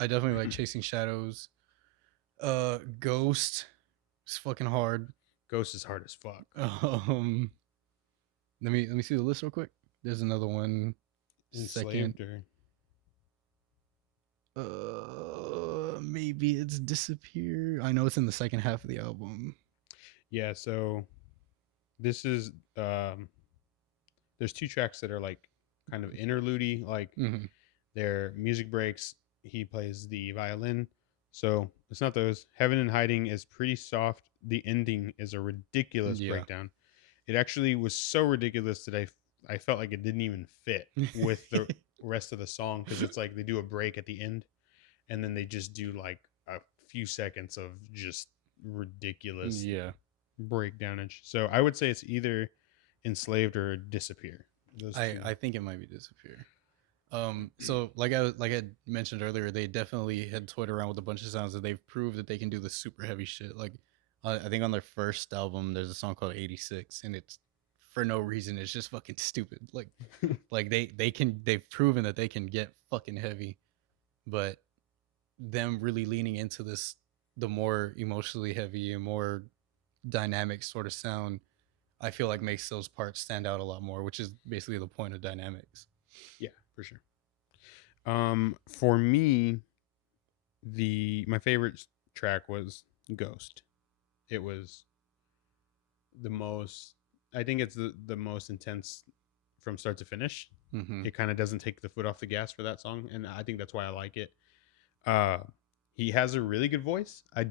I definitely like Chasing Shadows. Ghost is fucking hard. Ghost is hard as fuck. Let me see the list real quick. There's another one. Enslaved, Maybe it's Disappear. I know it's in the second half of the album. Yeah, so this is there's 2 tracks that are like kind of interlude-y, like their music breaks. He plays the violin, so it's not those. Heaven and Hiding is pretty soft. The ending is a ridiculous breakdown. It actually was so ridiculous that I felt like it didn't even fit with the rest of the song, because it's like they do a break at the end and then they just do like a few seconds of just ridiculous breakdownage. So I would say it's either Enslaved or Disappear. I think it might be Disappear. So like I mentioned earlier, they definitely had toyed around with a bunch of sounds that they've proved that they can do the super heavy shit. Like I think on their first album there's a song called 86, and it's for no reason, it's just fucking stupid. Like like they've proven that they can get fucking heavy. But them really leaning into the more emotionally heavy and more dynamic sort of sound, I feel like makes those parts stand out a lot more, which is basically the point of dynamics. Yeah, for sure. For me, my favorite track was Ghost. It was the most, I think it's the most intense from start to finish. Mm-hmm. It kind of doesn't take the foot off the gas for that song, and I think that's why I like it. He has a really good voice. I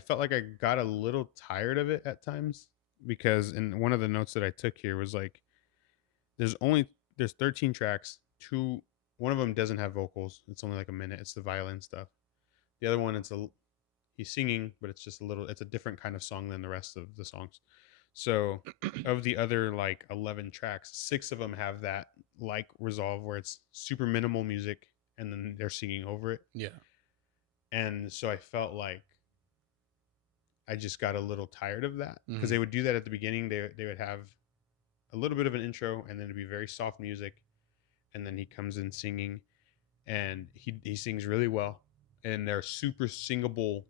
felt like I got a little tired of it at times, because in one of the notes that I took here was like, there's 13 tracks. One of them doesn't have vocals. It's only like a minute. It's the violin stuff. The other one, he's singing, but it's just it's a different kind of song than the rest of the songs. So of the other like 11 tracks, 6 of them have that like Resolve, where it's super minimal music and then they're singing over it. Yeah. And so I felt like I just got a little tired of that, because Mm-hmm. they would do that at the beginning. They would have a little bit of an intro, and then it'd be very soft music, and then he comes in singing, and he sings really well, and they're super singable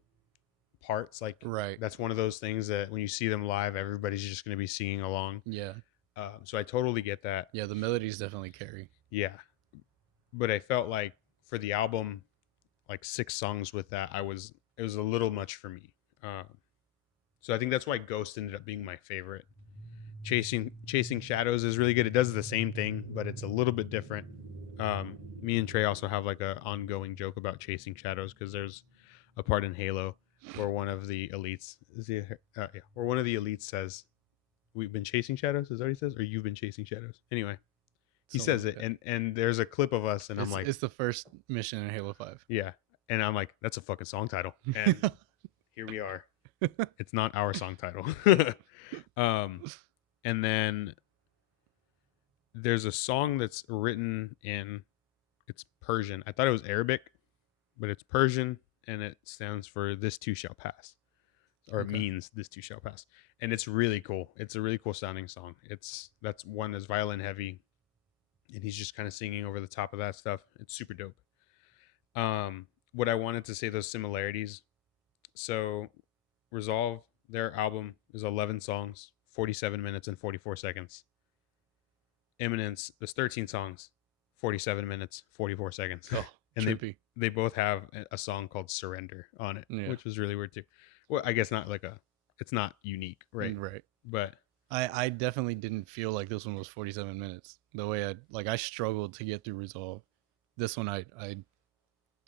parts. Like, Right. that's one of those things that when you see them live, everybody's just going to be singing along. Yeah. So I totally get that. Yeah, the melodies definitely carry. Yeah, but I felt like for the album, like 6 songs with that, it was a little much for me. So I think that's why Ghost ended up being my favorite. Chasing Shadows is really good. It does the same thing, but it's a little bit different. Me and Tre also have like a ongoing joke about Chasing Shadows, because there's a part in Halo where one of the elites where one of the elites says, "We've been chasing shadows." Is that what he says? Or "You've been chasing shadows." Anyway, he Something says like it, and there's a clip of us, and I'm like, it's the first mission in Halo 5. yeah, and I'm like, that's a fucking song title, and here we are. It's not our song title. And then there's a song that's written it's Persian. I thought it was Arabic, but it's Persian, and it stands for "This too shall pass," or it means "This too shall pass," and it's really cool. It's a really cool sounding song. That's one that's violin heavy, and he's just kind of singing over the top of that stuff. It's super dope. What I wanted to say, those similarities. So Resolve, their album is 11 songs, 47 minutes and 44 seconds. Imminence, there's 13 songs, 47 minutes, 44 seconds. Oh, and trippy. they both have a song called Surrender on it, Yeah. which was really weird too. Well, I guess not it's not unique, right? Right. But I definitely didn't feel like this one was 47 minutes. The way I struggled to get through Resolve. This one I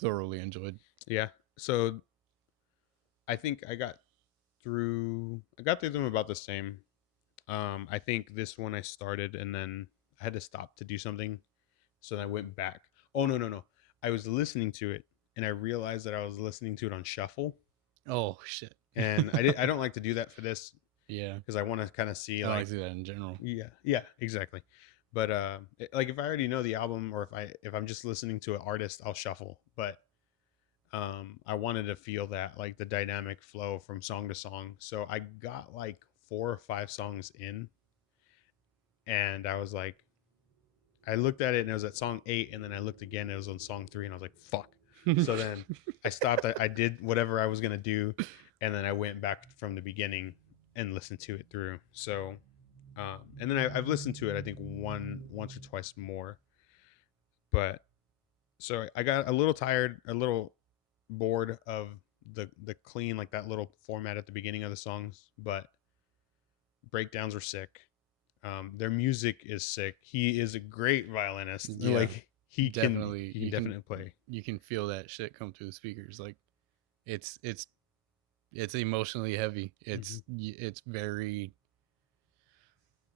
thoroughly enjoyed. Yeah. So I think I got through them about the same. I think this one I started, and then I had to stop to do something, so then I went back. Oh no! I was listening to it, and I realized that I was listening to it on shuffle. Oh shit! And I don't like to do that for this. Yeah, because I want to kind of see, I like, like to do that in general. Yeah, exactly. But like, if I already know the album, or if I'm just listening to an artist, I'll shuffle. But I wanted to feel that, like, the dynamic flow from song to song. So I got like 4 or 5 songs in, and I was like, I looked at it, and it was at song 8, and then I looked again, and it was on song 3, and I was like, fuck. So then I stopped. I did whatever I was gonna do, and then I went back from the beginning and listened to it through. So, and then I've listened to it, I think, once or twice more. But so I got a little tired, a little bored of the clean, like, that little format at the beginning of the songs. But breakdowns were sick. Their music is sick. He is a great violinist. Yeah, like, he definitely. can definitely play. You can feel that shit come through the speakers. Like, it's emotionally heavy. It's very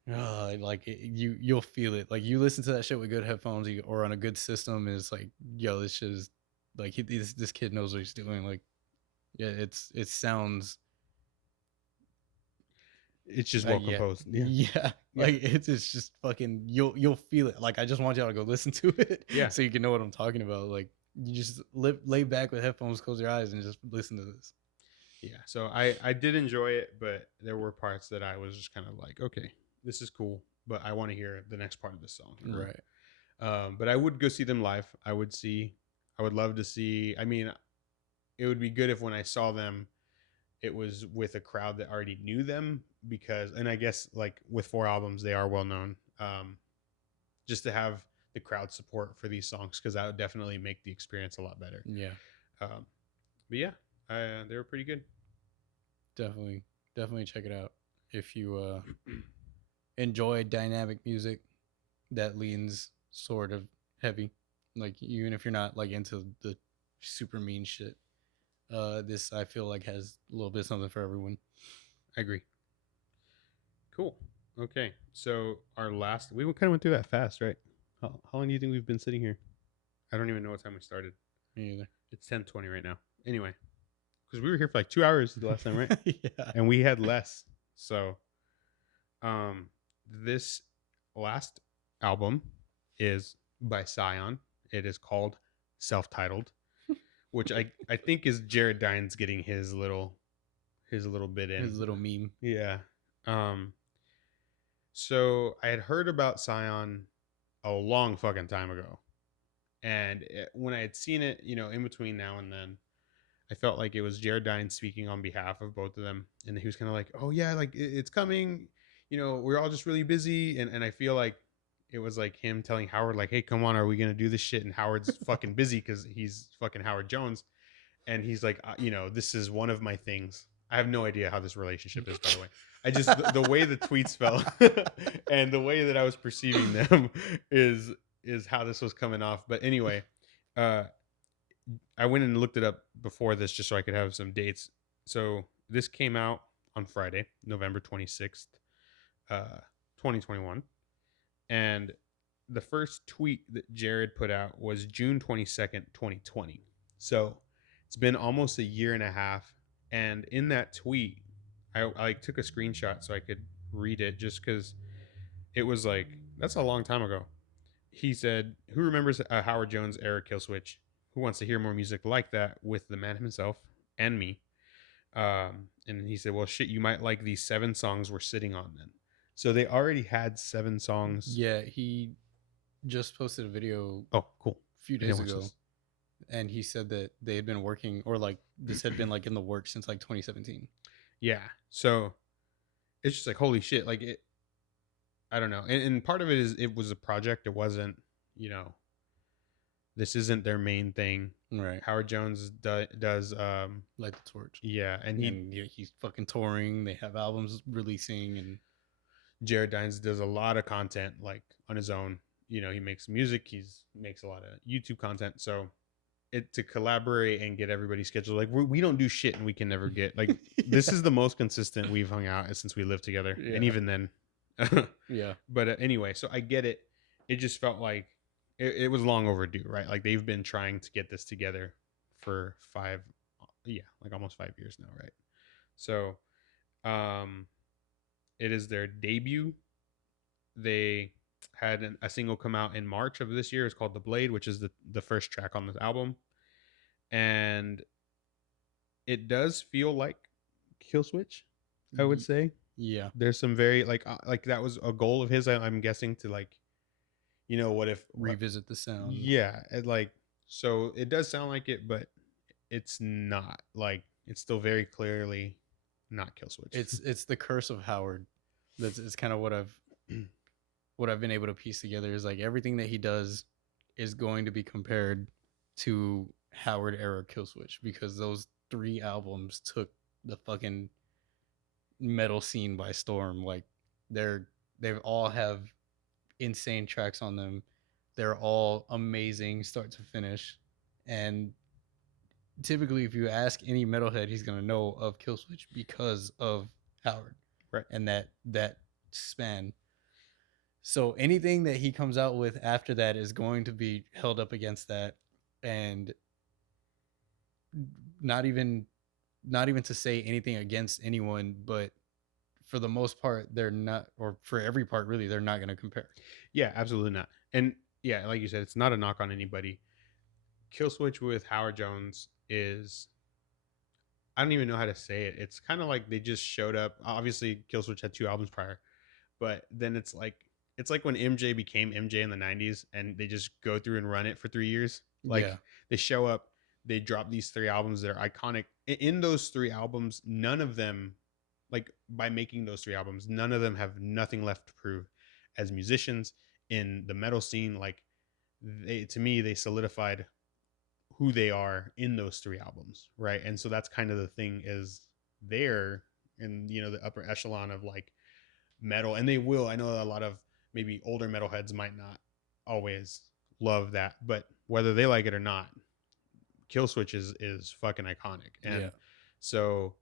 like you'll feel it. Like, you listen to that shit with good headphones or on a good system, and it's like, yo, this shit is like, this kid knows what he's doing. Like, yeah, it sounds. It's just well composed. Yeah. Like, it's just fucking, you'll feel it. Like, I just want y'all to go listen to it. Yeah. So you can know what I'm talking about. Like, you just lay back with headphones, close your eyes, and just listen to this. Yeah. So I did enjoy it, but there were parts that I was just kind of like, okay, this is cool, but I want to hear the next part of this song. Right. But I would go see them live. I would love to see. I mean, it would be good if when I saw them, it was with a crowd that already knew them, and I guess, like, with 4 albums, they are well known. Just to have the crowd support for these songs, because that would definitely make the experience a lot better. Yeah. But yeah, They were pretty good. Definitely check it out if you enjoy dynamic music that leans sort of heavy. Like even if you're not like into the super mean shit, this I feel like has a little bit something for everyone. I agree. Cool. Okay, so our last, we kind of went through that fast, right? How long do you think we've been sitting here? I don't even know what time we started. Me either. It's 10:20 right now. Anyway, because we were here for like 2 hours the last time, right? Yeah. And we had less. So, this last album is by SION. It is called Self-Titled, which I think is Jared Dines getting his little bit in. His little meme. Yeah. So I had heard about SION a long fucking time ago. And when I had seen it, in between now and then, I felt like it was Jared Dines speaking on behalf of both of them. And he was kind of like, oh, yeah, like it's coming. We're all just really busy. And I feel like it was like him telling Howard, like, hey, come on, are we going to do this shit? And Howard's fucking busy because he's fucking Howard Jones. And he's like, this is one of my things. I have no idea how this relationship is, by the way. I just, the way the tweets fell and the way that I was perceiving them is how this was coming off. But anyway, I went and looked it up before this just so I could have some dates. So this came out on Friday, November 26th, 2021. And the first tweet that Jared put out was June 22nd, 2020. So it's been almost a year and a half. And in that tweet, I took a screenshot so I could read it just because it was like, that's a long time ago. He said, who remembers a Howard Jones era kill switch? Who wants to hear more music like that with the man himself and me? And he said, well, shit, you might like these 7 songs we're sitting on then. So they already had 7 songs. Yeah, he just posted a video. Oh, cool. A few days ago. And he said that they had been working, or like this had been like in the works since like 2017. Yeah. So it's just like, holy shit. Like it, I don't know. And part of it is it was a project. It wasn't, this isn't their main thing. Right. Howard Jones does Light the Torch. Yeah. And he's fucking touring. They have albums releasing. And Jared Dines does a lot of content like on his own. He makes music. Makes a lot of YouTube content. So to collaborate and get everybody scheduled, like we don't do shit and we can never get like this is the most consistent we've hung out since we lived together. Yeah. And even then yeah, but anyway, so I get it. It just felt like it was long overdue, right? Like they've been trying to get this together for almost 5 years now, right? So it is their debut. They had a single come out in March of this year. It's called The Blade, which is the first track on this album. And it does feel like Kill Switch, I would say. Yeah. There's some very like that was a goal of his, I'm guessing, to like, what if revisit the sound. Yeah. So it does sound like it, but it's not. Like it's still very clearly not Kill Switch. It's the curse of Howard. It's kind of what I've been able to piece together is like everything that he does is going to be compared to Howard era Kill Switch because those 3 albums took the fucking metal scene by storm. Like they've all have insane tracks on them. They're all amazing start to finish. And typically if you ask any metalhead, he's going to know of Kill Switch because of Howard. Right. And that span. So anything that he comes out with after that is going to be held up against that. And not even to say anything against anyone, but for the most part, they're not, or for every part, really, they're not going to compare. Yeah, absolutely not. And yeah, like you said, it's not a knock on anybody. Kill Switch with Howard Jones is, I don't even know how to say it. It's kind of like they just showed up. Obviously, Kill Switch had 2 albums prior, but then it's like when MJ became MJ in the 90s and they just go through and run it for 3 years. Like they show up, they drop these 3 albums that are iconic. In those 3 albums, none of them, like by making those 3 albums, none of them have nothing left to prove as musicians in the metal scene. Like to me, they solidified who they are in those 3 albums, right? And so that's kind of the thing, is they're in, you know, the upper echelon of like metal, and they will. I know a lot of maybe older metalheads might not always love that, but whether they like it or not, Killswitch is fucking iconic. And Yeah. so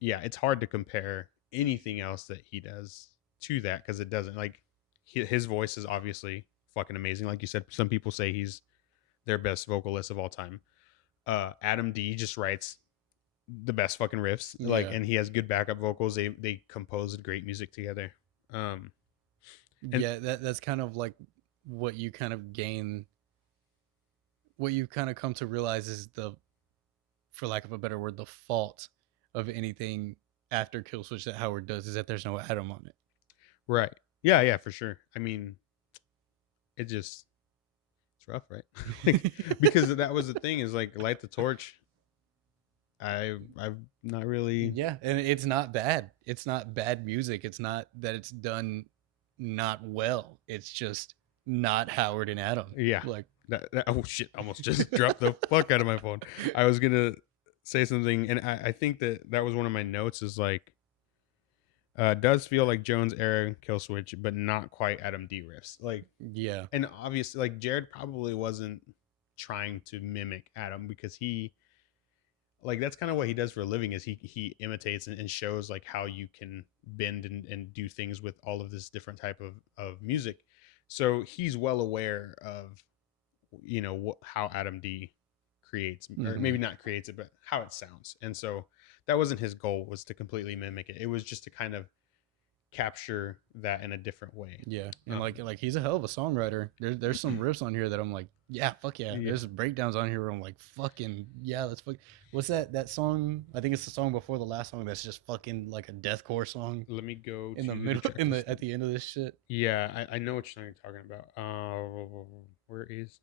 yeah, it's hard to compare anything else that he does to that, because it doesn't, like, his voice is obviously fucking amazing. Like you said, some people say he's their best vocalist of all time. Adam D just writes the best fucking riffs, like, Yeah. and he has good backup vocals. They composed great music together. And Yeah, that's kind of like what you kind of gain, what you kind of come to realize is the, for lack of a better word, the fault of anything after Killswitch that Howard does is that there's no Adam on it. right, yeah, for sure. I mean, it just, it's rough, right? Like, because that was the thing, is like Light the Torch. I've not really. Yeah, and it's not bad. It's not bad music. It's not that it's done not well. It's just not Howard and Adam. Yeah. Like Oh shit! Almost just dropped the fuck out of my phone. I was gonna say something, and I think that was one of my notes. Is like, does feel like Jones era Killswitch, but not quite Adam D riffs. Like, yeah. and obviously, like, Jared probably wasn't trying to mimic Adam, because he, like, that's kind of what he does for a living, is he imitates and shows like how you can bend and do things with all of this different type of music. So he's well aware of, you know, how Adam D creates, or maybe not creates it, but how it sounds. And so that wasn't his goal, was to completely mimic it. It was just to kind of capture that in a different way. Yeah, and like he's a hell of a songwriter. There's some riffs on here that I'm like, yeah, fuck yeah. Yeah. There's breakdowns on here where I'm like, fucking yeah, let's fuck. What's that song? I think it's the song before the last song that's just fucking like a deathcore song Let me go in to the middle, track in the list. at the end of this shit. Yeah, I know what song you're talking about. Where is?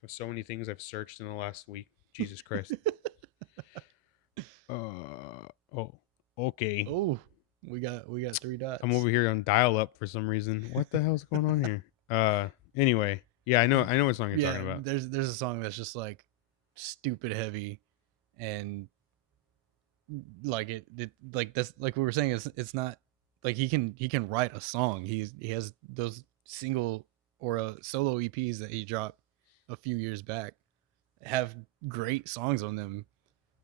There's so many things I've searched in the last week. Jesus Christ. Oh, okay. Oh, we got 3 dots. I'm over here on dial up for some reason. What the hell's going on here? Anyway, yeah, I know what song you're talking about. There's a song that's just like stupid heavy, and like it like that's like we were saying, it's not like he can write a song. He has those single or solo EPs that he dropped a few years back have great songs on them,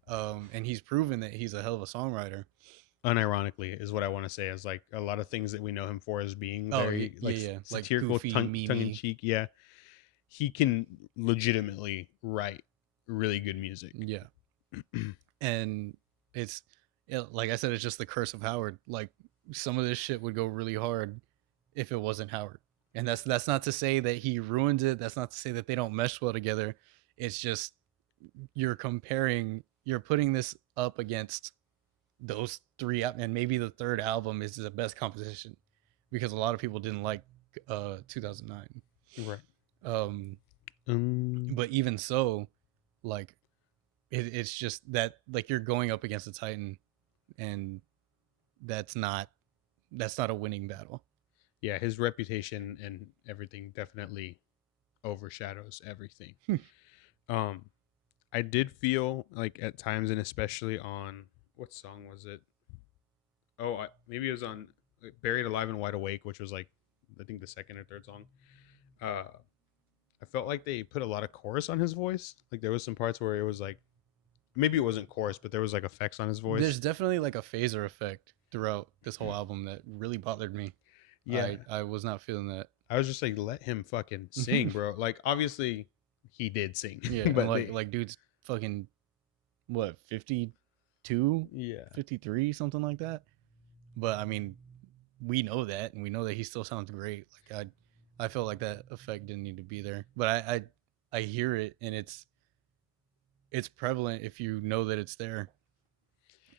and he's proven that he's a hell of a songwriter. Unironically is what I want to say, is like a lot of things that we know him for as being very satirical, like goofy, tongue in cheek. Yeah, he can legitimately write really good music. Yeah. And it's like I said, it's just the curse of Howard. Like some of this shit would go really hard if it wasn't Howard. And that's not to say that he ruined it. That's not to say that they don't mesh well together. It's just you're putting this up against those 3, and maybe the third album is the best composition, because a lot of people didn't like 2009. Right. But even so, like it's just that, like, you're going up against a Titan, and that's not a winning battle. Yeah, his reputation and everything definitely overshadows everything. I did feel like at times, and especially on, what song was it? Oh, maybe it was on Buried Alive and Wide Awake, which was like, I think the second or third song. I felt like they put a lot of chorus on his voice. Like there was some parts where it was like, maybe it wasn't chorus, but there was like effects on his voice. There's definitely like a phaser effect throughout this whole album that really bothered me. Yeah, I was not feeling that. I was just like, let him fucking sing, bro. Like obviously he did sing. Yeah, but like dude's fucking what, 52? Yeah, 53, something like that. But I mean, we know that, and we know that he still sounds great. Like I felt like that effect didn't need to be there, but I hear it, and it's prevalent if you know that it's there.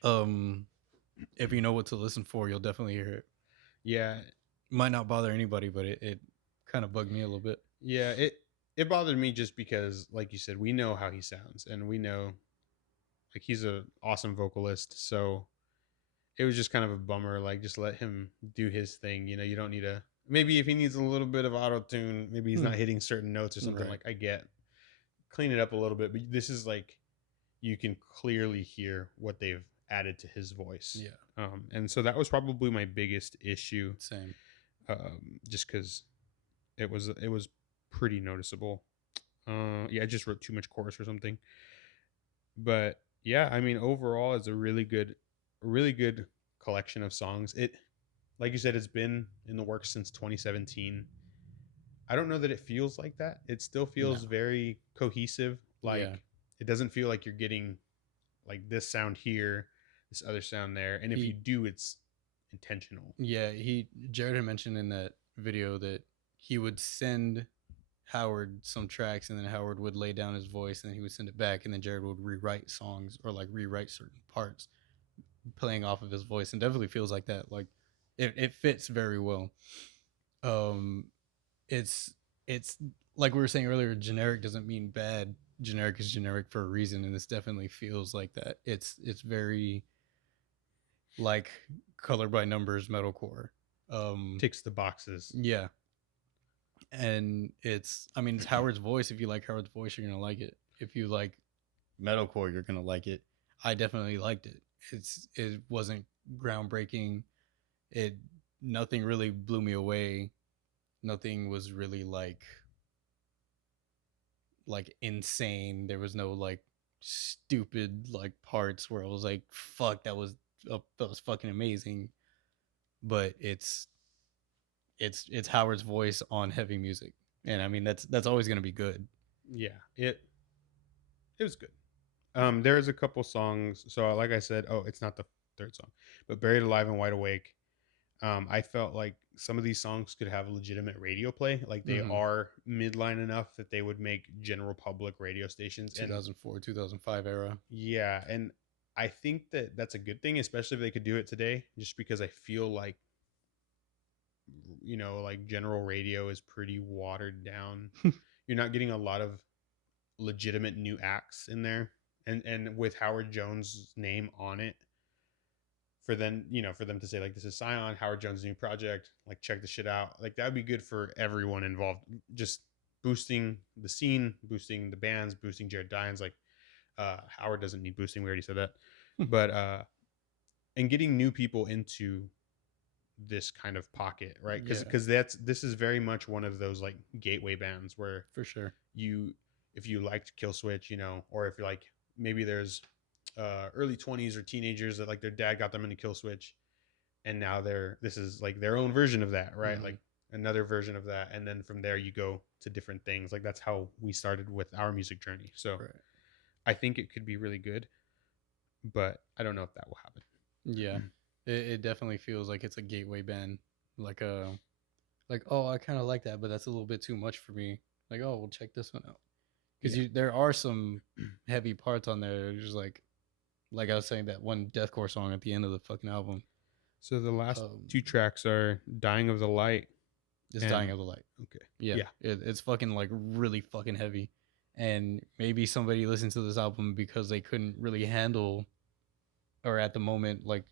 If you know what to listen for, you'll definitely hear it. Yeah, might not bother anybody, but it kind of bugged me a little bit. Yeah, it bothered me just because, like you said, we know how he sounds, and we know, like, he's an awesome vocalist. So it was just kind of a bummer. Like, just let him do his thing. You know, you don't need to. Maybe if he needs a little bit of auto tune, maybe he's not hitting certain notes or something. Right. Like, I get clean it up a little bit, but this is like you can clearly hear what they've added to his voice. Yeah. And so that was probably my biggest issue. Same. Just because it was pretty noticeable. Yeah, I just wrote too much chorus or something. But yeah, I mean, overall, it's a really good collection of songs. It, like you said, it's been in the works since 2017. I don't know that it feels like that. It still feels very cohesive. Like it doesn't feel like you're getting like this sound here, this other sound there, and if you do, it's intentional. Yeah, Jared had mentioned in that video that he would send Howard some tracks, and then Howard would lay down his voice, and then he would send it back, and then Jared would rewrite songs or like rewrite certain parts, playing off of his voice, and definitely feels like that. Like it fits very well. It's like we were saying earlier, generic doesn't mean bad. Generic is generic for a reason, and this definitely feels like that. It's very like color by numbers metalcore. Ticks the boxes. Yeah. And it's Howard's voice. If you like Howard's voice, you're gonna like it. If you like metalcore, you're gonna like it. I definitely liked it. It wasn't groundbreaking. Nothing really blew me away. Nothing was really like insane. There was no like stupid like parts where I was like, fuck, that was fucking amazing. But it's Howard's voice on heavy music, and I mean that's always gonna be good. Yeah, it was good. There's a couple songs. So like I said, it's not the third song, but Buried Alive and Wide Awake. I felt like some of these songs could have legitimate radio play. Like they are midline enough that they would make general public radio stations. 2004, 2005 era. Yeah, and I think that that's a good thing, especially if they could do it today. Just because I feel like, like general radio is pretty watered down. You're not getting a lot of legitimate new acts in there, and with Howard Jones' name on it, for them to say like, this is SION, Howard Jones' new project, like check the shit out, like that would be good for everyone involved, just boosting the scene, boosting the bands, boosting Jared Dines. Like Howard doesn't need boosting, we already said that. But and getting new people into this kind of pocket, right? Because this is very much one of those like gateway bands where for sure if you liked Killswitch, or if you're like, maybe there's early 20s or teenagers that like their dad got them into Killswitch, and now this is like their own version of that, right? Like another version of that, and then from there you go to different things. Like that's how we started with our music journey. So I think it could be really good, but I don't know if that will happen. Yeah. It definitely feels like it's a gateway band, like oh, I kind of like that, but that's a little bit too much for me. Like, oh, well, check this one out, because there are some heavy parts on there. Just like I was saying, that one deathcore song at the end of the fucking album. So the last two tracks are "Dying of the Light." It's "Dying of the Light." Okay. Yeah. It's fucking like really fucking heavy, and maybe somebody listened to this album because they couldn't really handle, or at the moment like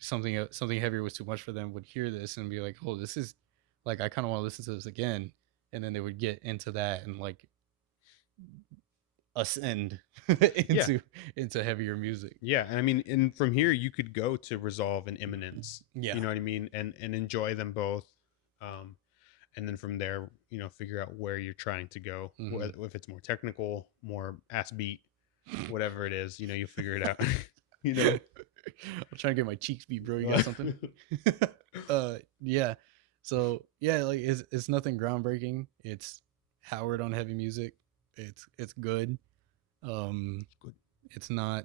something heavier was too much for them, would hear this and be like, oh, this is like, I kind of want to listen to this again, and then they would get into that and like ascend into heavier music. Yeah, and I mean, and from here you could go to Resolve and Imminence. Yeah, you know what I mean, and enjoy them both, and then from there, figure out where you're trying to go. If it's more technical, more ass beat, whatever it is, you figure it out. I'm trying to get my cheeks beat, bro. You got something? Yeah. So yeah, like it's nothing groundbreaking. It's Howard on heavy music. It's good. It's not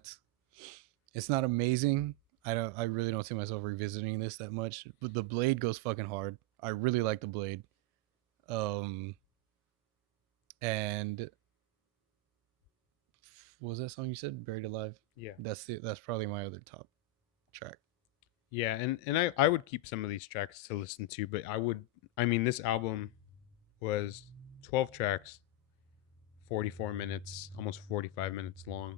amazing. I really don't see myself revisiting this that much. But the Blade goes fucking hard. I really like the Blade. And what was that song you said? Buried Alive? Yeah. That's probably my other top track. Yeah, and I would keep some of these tracks to listen to, but this album was 12 tracks, 44 minutes, almost 45 minutes long.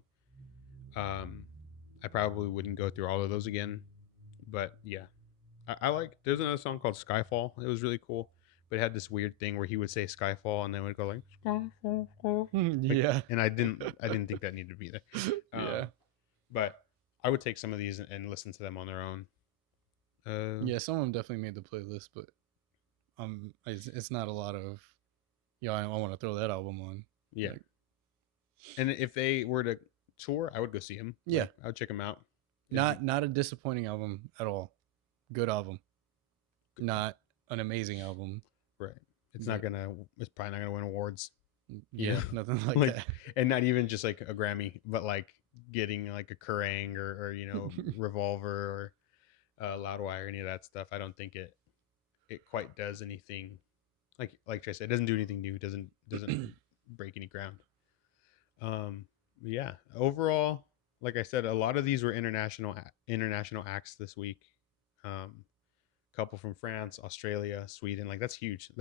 I probably wouldn't go through all of those again, but yeah. I like, there's another song called Skyfall. It was really cool, but it had this weird thing where he would say Skyfall and then would go like Skyfall. Yeah. And I didn't think that needed to be there. Yeah. But I would take some of these and listen to them on their own. Yeah, some of them definitely made the playlist, but it's not a lot of, I want to throw that album on. Yeah. Like, and if they were to tour, I would go see him. Yeah. I would check him out. Not a disappointing album at all. Good album. Not an amazing album. Right. It's probably not gonna win awards. Yeah, nothing like that. And not even just like a Grammy, but like getting like a Kerrang or Revolver or Loudwire, any of that stuff. I don't think it quite does anything. Like Trey said, it doesn't do anything new. Doesn't break any ground. Yeah. Overall, like I said, a lot of these were international acts this week. Couple from France, Australia, Sweden. Like that's huge.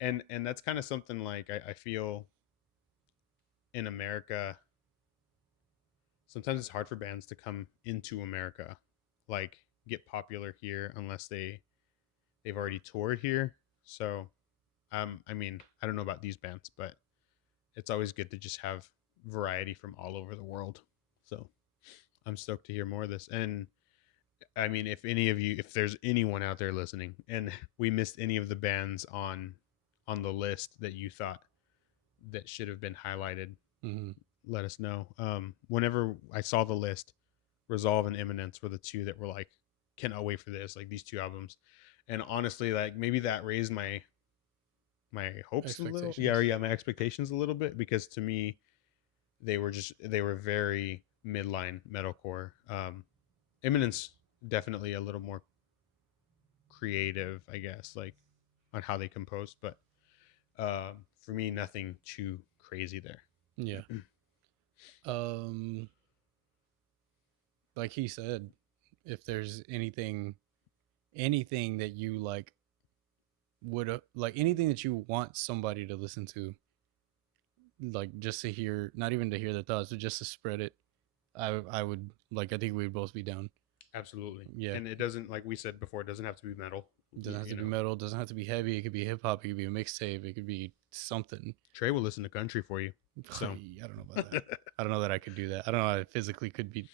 And that's kind of something like I feel in America. Sometimes it's hard for bands to come into America, like get popular here unless they've already toured here. So, I mean, I don't know about these bands, but it's always good to just have variety from all over the world. So I'm stoked to hear more of this. And I mean, if there's anyone out there listening and we missed any of the bands on the list that you thought that should have been highlighted, let us know. Whenever I saw the list, Resolve and Imminence were the two that were like, cannot wait for this, like these two albums. And honestly, like maybe that raised my hopes a little. Yeah, my expectations a little bit, because to me, they were very midline metalcore. Imminence definitely a little more creative, I guess, like on how they composed, but for me, nothing too crazy there. Yeah. Like he said, if there's anything that you like would like, anything that you want somebody to listen to, like just to hear, not even to hear the thoughts, but just to spread it, I would like, I think we'd both be down. Absolutely. Yeah. And it doesn't, like we said before, it doesn't have to be metal. It doesn't have to be metal. It doesn't have to be heavy. It could be hip hop. It could be a mixtape. It could be something. Trey will listen to country for you. So I don't know about that. I don't know that I could do that. I don't know how I physically could be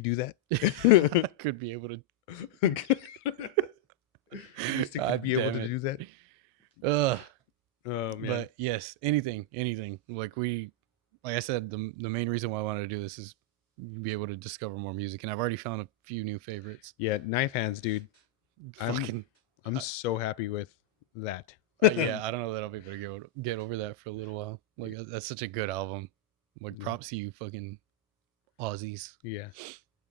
do that. Could be able to. Could be able to do that. Oh man. But yes, anything. Like I said, the main reason why I wanted to do this is be able to discover more music, and I've already found a few new favorites. Yeah, Knife Hands, dude. I'm so happy with that. Yeah, I don't know that I'll be able to get over that for a little while. Like that's such a good album. Like props to you, fucking Aussies. Yeah.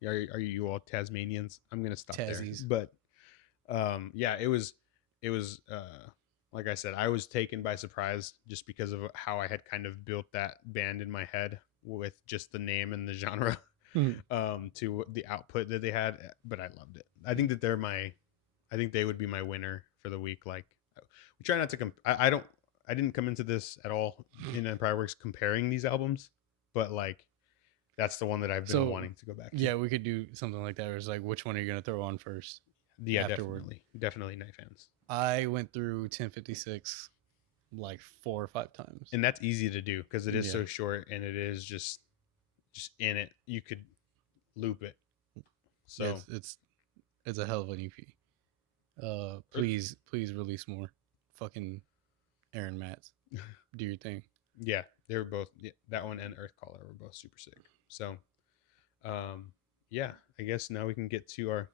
Are you all Tasmanians? I'm gonna stop Tassies. there. But yeah, it was like I said, I was taken by surprise just because of how I had kind of built that band in my head with just the name and the genre to the output that they had. But I loved it. I think that I think they would be my winner for the week. Like we try not to I didn't come into this at all in Empire Works comparing these albums, but like that's the one that I've been wanting to go back to. Yeah, we could do something like that. Where it's like, which one are you gonna throw on first? Yeah, definitely Knife Hands. I went through 1056 like 4 or 5 times, and that's easy to do because it is so short, and it is just in it. You could loop it. So yeah, it's a hell of an EP. Please release more. Fucking Aaron Matz, do your thing. Yeah, they were both. Yeah, that one and Earthcaller were both super sick. So, yeah, I guess now we can get to our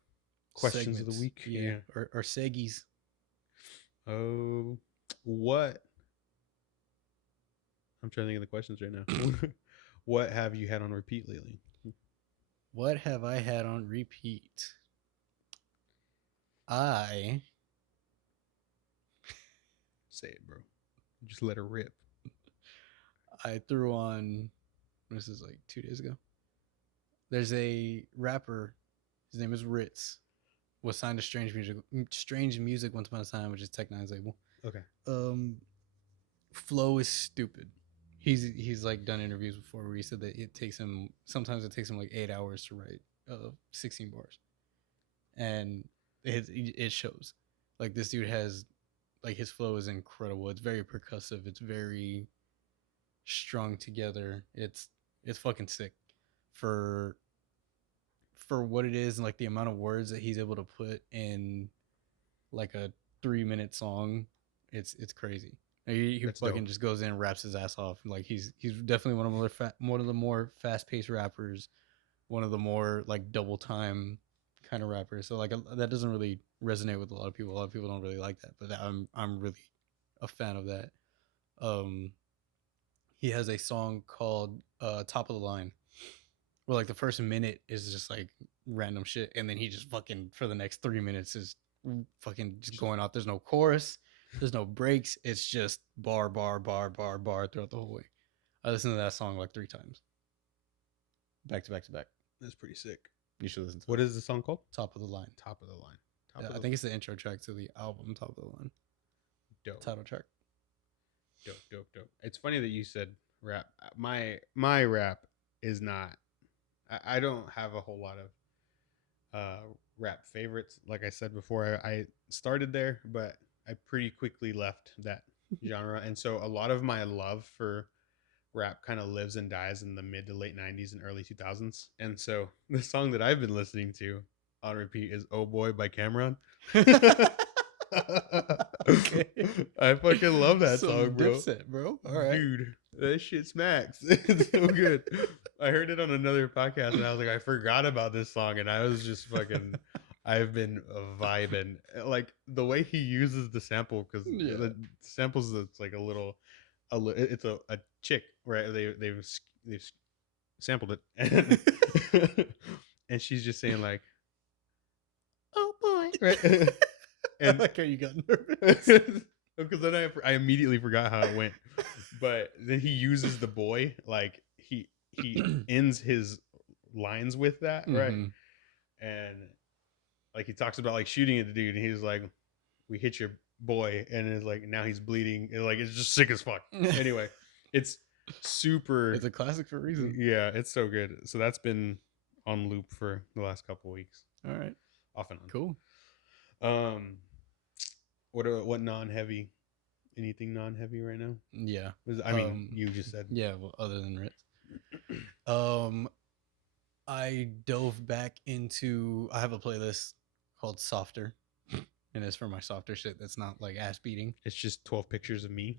questions of the week. Yeah. Or seggies. Oh, what? I'm trying to think of the questions right now. What have you had on repeat lately? What have I had on repeat? Say it, bro. Just let her rip. I threw on, this is like 2 days ago. There's a rapper, his name is Ritz, was signed to Strange Music once upon a time, which is Tech Nine's label. Okay. Flow is stupid. He's like done interviews before where he said that sometimes it takes him like 8 hours to write 16 bars, and it shows. Like this dude has, like his flow is incredible. It's very percussive. It's very strung together. It's fucking sick for what it is, and like the amount of words that he's able to put in like a 3-minute song. It's crazy. He fucking dope. just goes in and raps his ass off. Like he's definitely one of the more fast paced rappers, one of the more like double time kind of rappers. So like that doesn't really resonate with a lot of people. A lot of people don't really like that, but I'm really a fan of that. Um, he has a song called "Top of the Line," where like the first minute is just like random shit, and then he just fucking for the next 3 minutes is fucking just going off. There's no chorus, there's no breaks. It's just bar, bar, bar, bar, bar throughout the whole way. I listened to that song like 3 times, back to back to back. That's pretty sick. You should listen to What it. is the song called? Top of the Line. Top of the Line. I think it's the intro track to the album, Top of the Line. Dope. Title track. Dope. It's funny that you said rap. My rap is not. I don't have a whole lot of rap favorites. Like I said before, I started there, but I pretty quickly left that genre, and so a lot of my love for rap kind of lives and dies in the mid to late 90s and early 2000s. And so the song that I've been listening to on repeat is "Oh Boy" by Cameron. Okay. I fucking love that Some song, bro. Dipset, bro. All right. Dude, that shit smacks. It's so good. I heard it on another podcast and I was like, I forgot about this song, and I was just fucking I've been vibing. Like the way he uses the sample, because the samples, it's like it's a chick, right? They've sampled it, and she's just saying like, "Oh boy," right? And like how you got nervous. Because then I immediately forgot how it went. But then he uses the boy, like he ends his lines with that, right? And like he talks about like shooting at the dude, and he's like, "We hit your boy," and it's like now he's bleeding, and like it's just sick as fuck. Anyway, it's super. It's a classic for a reason. Yeah, it's so good. So that's been on loop for the last couple of weeks. All right, off and on. cool. What non-heavy? Anything non-heavy right now? Yeah, I mean, you just said. Yeah, well, other than Ritz. I dove back into. I have a playlist called Softer, and it's for my softer shit that's not like ass beating. It's just 12 pictures of me.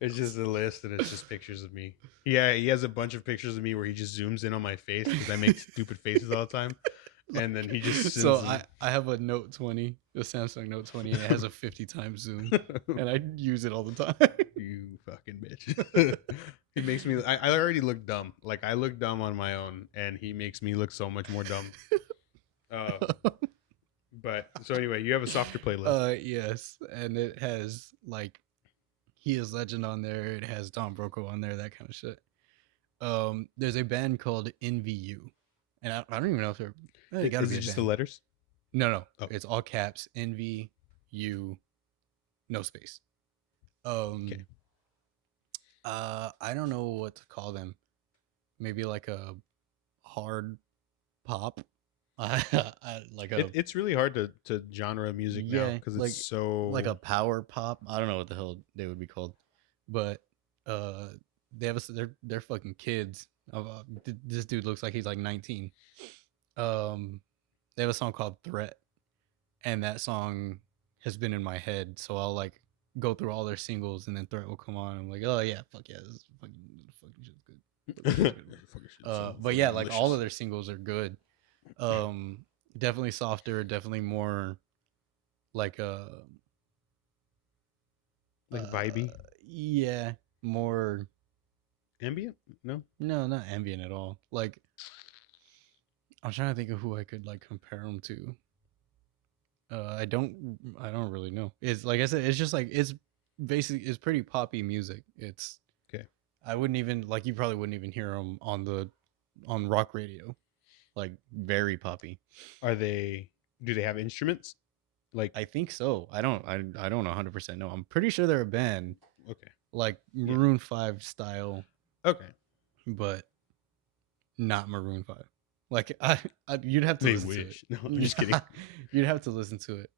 It's just a list, and it's just pictures of me. Yeah, he has a bunch of pictures of me where he just zooms in on my face because I make stupid faces all the time. And then he just sends so I have a Note 20, the Samsung Note 20, and it has a 50 times zoom, and I use it all the time. You fucking bitch. He makes me. I already look dumb. Like I look dumb on my own, and he makes me look so much more dumb. But so anyway, you have a softer playlist. Yes, and it has like He Is Legend on there. It has Don Broco on there, that kind of shit. There's a band called NVU, and I don't even know if they're. They gotta Is be it just band. the letters? No. Oh. It's all caps. NVU, no space. Okay. I don't know what to call them. Maybe like a hard pop. It's really hard to genre music now because it's like, so like a power pop. I don't know what the hell they would be called, but they're fucking kids. This dude looks like he's like 19. They have a song called Threat, and that song has been in my head, so I'll like go through all their singles, and then Threat will come on. I'm like, oh yeah, fuck yeah, this is fucking shit's good. But yeah, like all of their singles are good. Definitely softer, definitely more like vibey. Yeah, more Ambient? No, not ambient at all. Like I'm trying to think of who I could like compare them to. I don't really know. It's like I said, it's just like it's pretty poppy music. It's okay. I wouldn't even like you probably wouldn't even hear them on rock radio. Like very poppy. Do they have instruments? Like I think so. I don't 100% know. I'm pretty sure they're a band. Okay. Like Maroon 5 style. Okay. But not Maroon 5. Like you'd have to They listen wish. to it. No, I'm just kidding. You'd have to listen to it.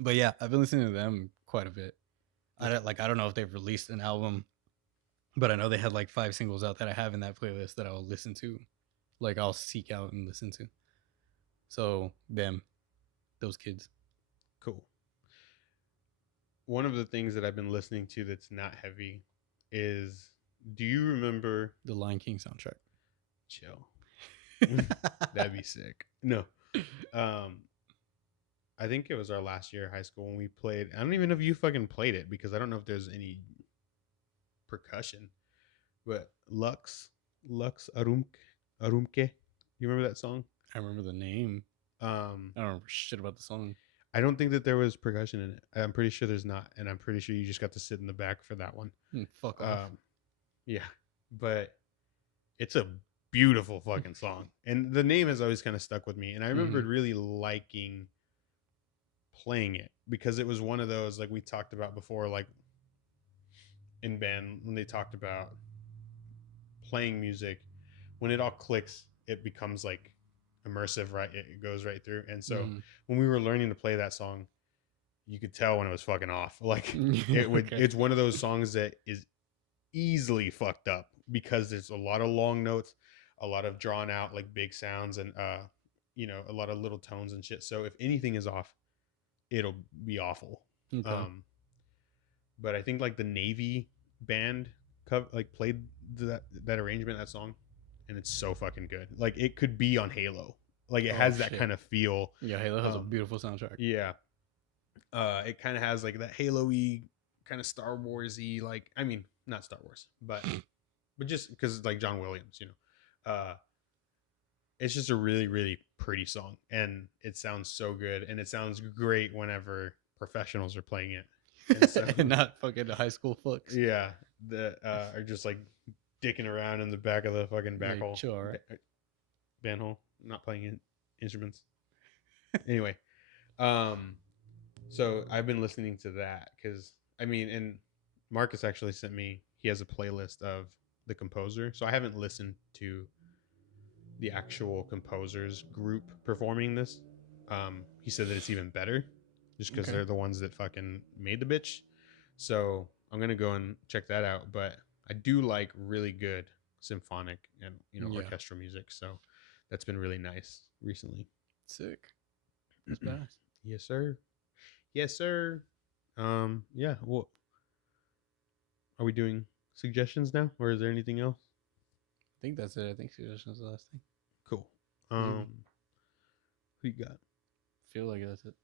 But yeah, I've been listening to them quite a bit. I don't know if they've released an album, but I know they had like 5 singles out that I have in that playlist that I'll listen to. Like I'll seek out and listen to. So those kids. Cool. One of the things that I've been listening to that's not heavy is, do you remember The Lion King soundtrack? Chill. That'd be sick. No. I think it was our last year of high school when we played. I don't even know if you fucking played it because I don't know if there's any percussion. But Lux Arumke. You remember that song? I remember the name. I don't remember shit about the song. I don't think that there was percussion in it. I'm pretty sure there's not, and I'm pretty sure you just got to sit in the back for that one. Fuck off. Yeah, but it's a beautiful fucking song, and the name has always kind of stuck with me. And I remembered really liking playing it because it was one of those, like we talked about before, like in band when they talked about playing music, when it all clicks, it becomes like immersive, right? It goes right through. And so when we were learning to play that song, you could tell when it was fucking off. Like it would. Okay. It's one of those songs that is easily fucked up because there's a lot of long notes, a lot of drawn out like big sounds, and you know, a lot of little tones and shit. So if anything is off, it'll be awful. Okay. But I think like the Navy band like played that arrangement, that song, and it's so fucking good. Like it could be on Halo. Like it has that kind of feel. Yeah, Halo has a beautiful soundtrack. Yeah. It kind of has like that Halo-y kind of Star Wars-y, like, I mean, not Star Wars, but just because like John Williams, you know. It's just a really, really pretty song, and it sounds so good, and it sounds great whenever professionals are playing it. And, so, and not fucking high school fucks. Yeah, that are just like dicking around in the back of the fucking back hole. Chill, right? Band hole, not playing instruments. Anyway, so I've been listening to that because I mean, and Marcus actually sent me. He has a playlist of the composer, so I haven't listened to the actual composers group performing this. He said that it's even better just because they're the ones that fucking made the bitch. So I'm gonna go and check that out. But I do like really good symphonic and orchestral music, so that's been really nice recently. Sick. That's badass. Yes, sir. Yes, sir. Yeah. Well, are we doing suggestions now, or is there anything else? I think that's it. I think suggestions is the last thing. Cool. Who you got? Feel like that's it.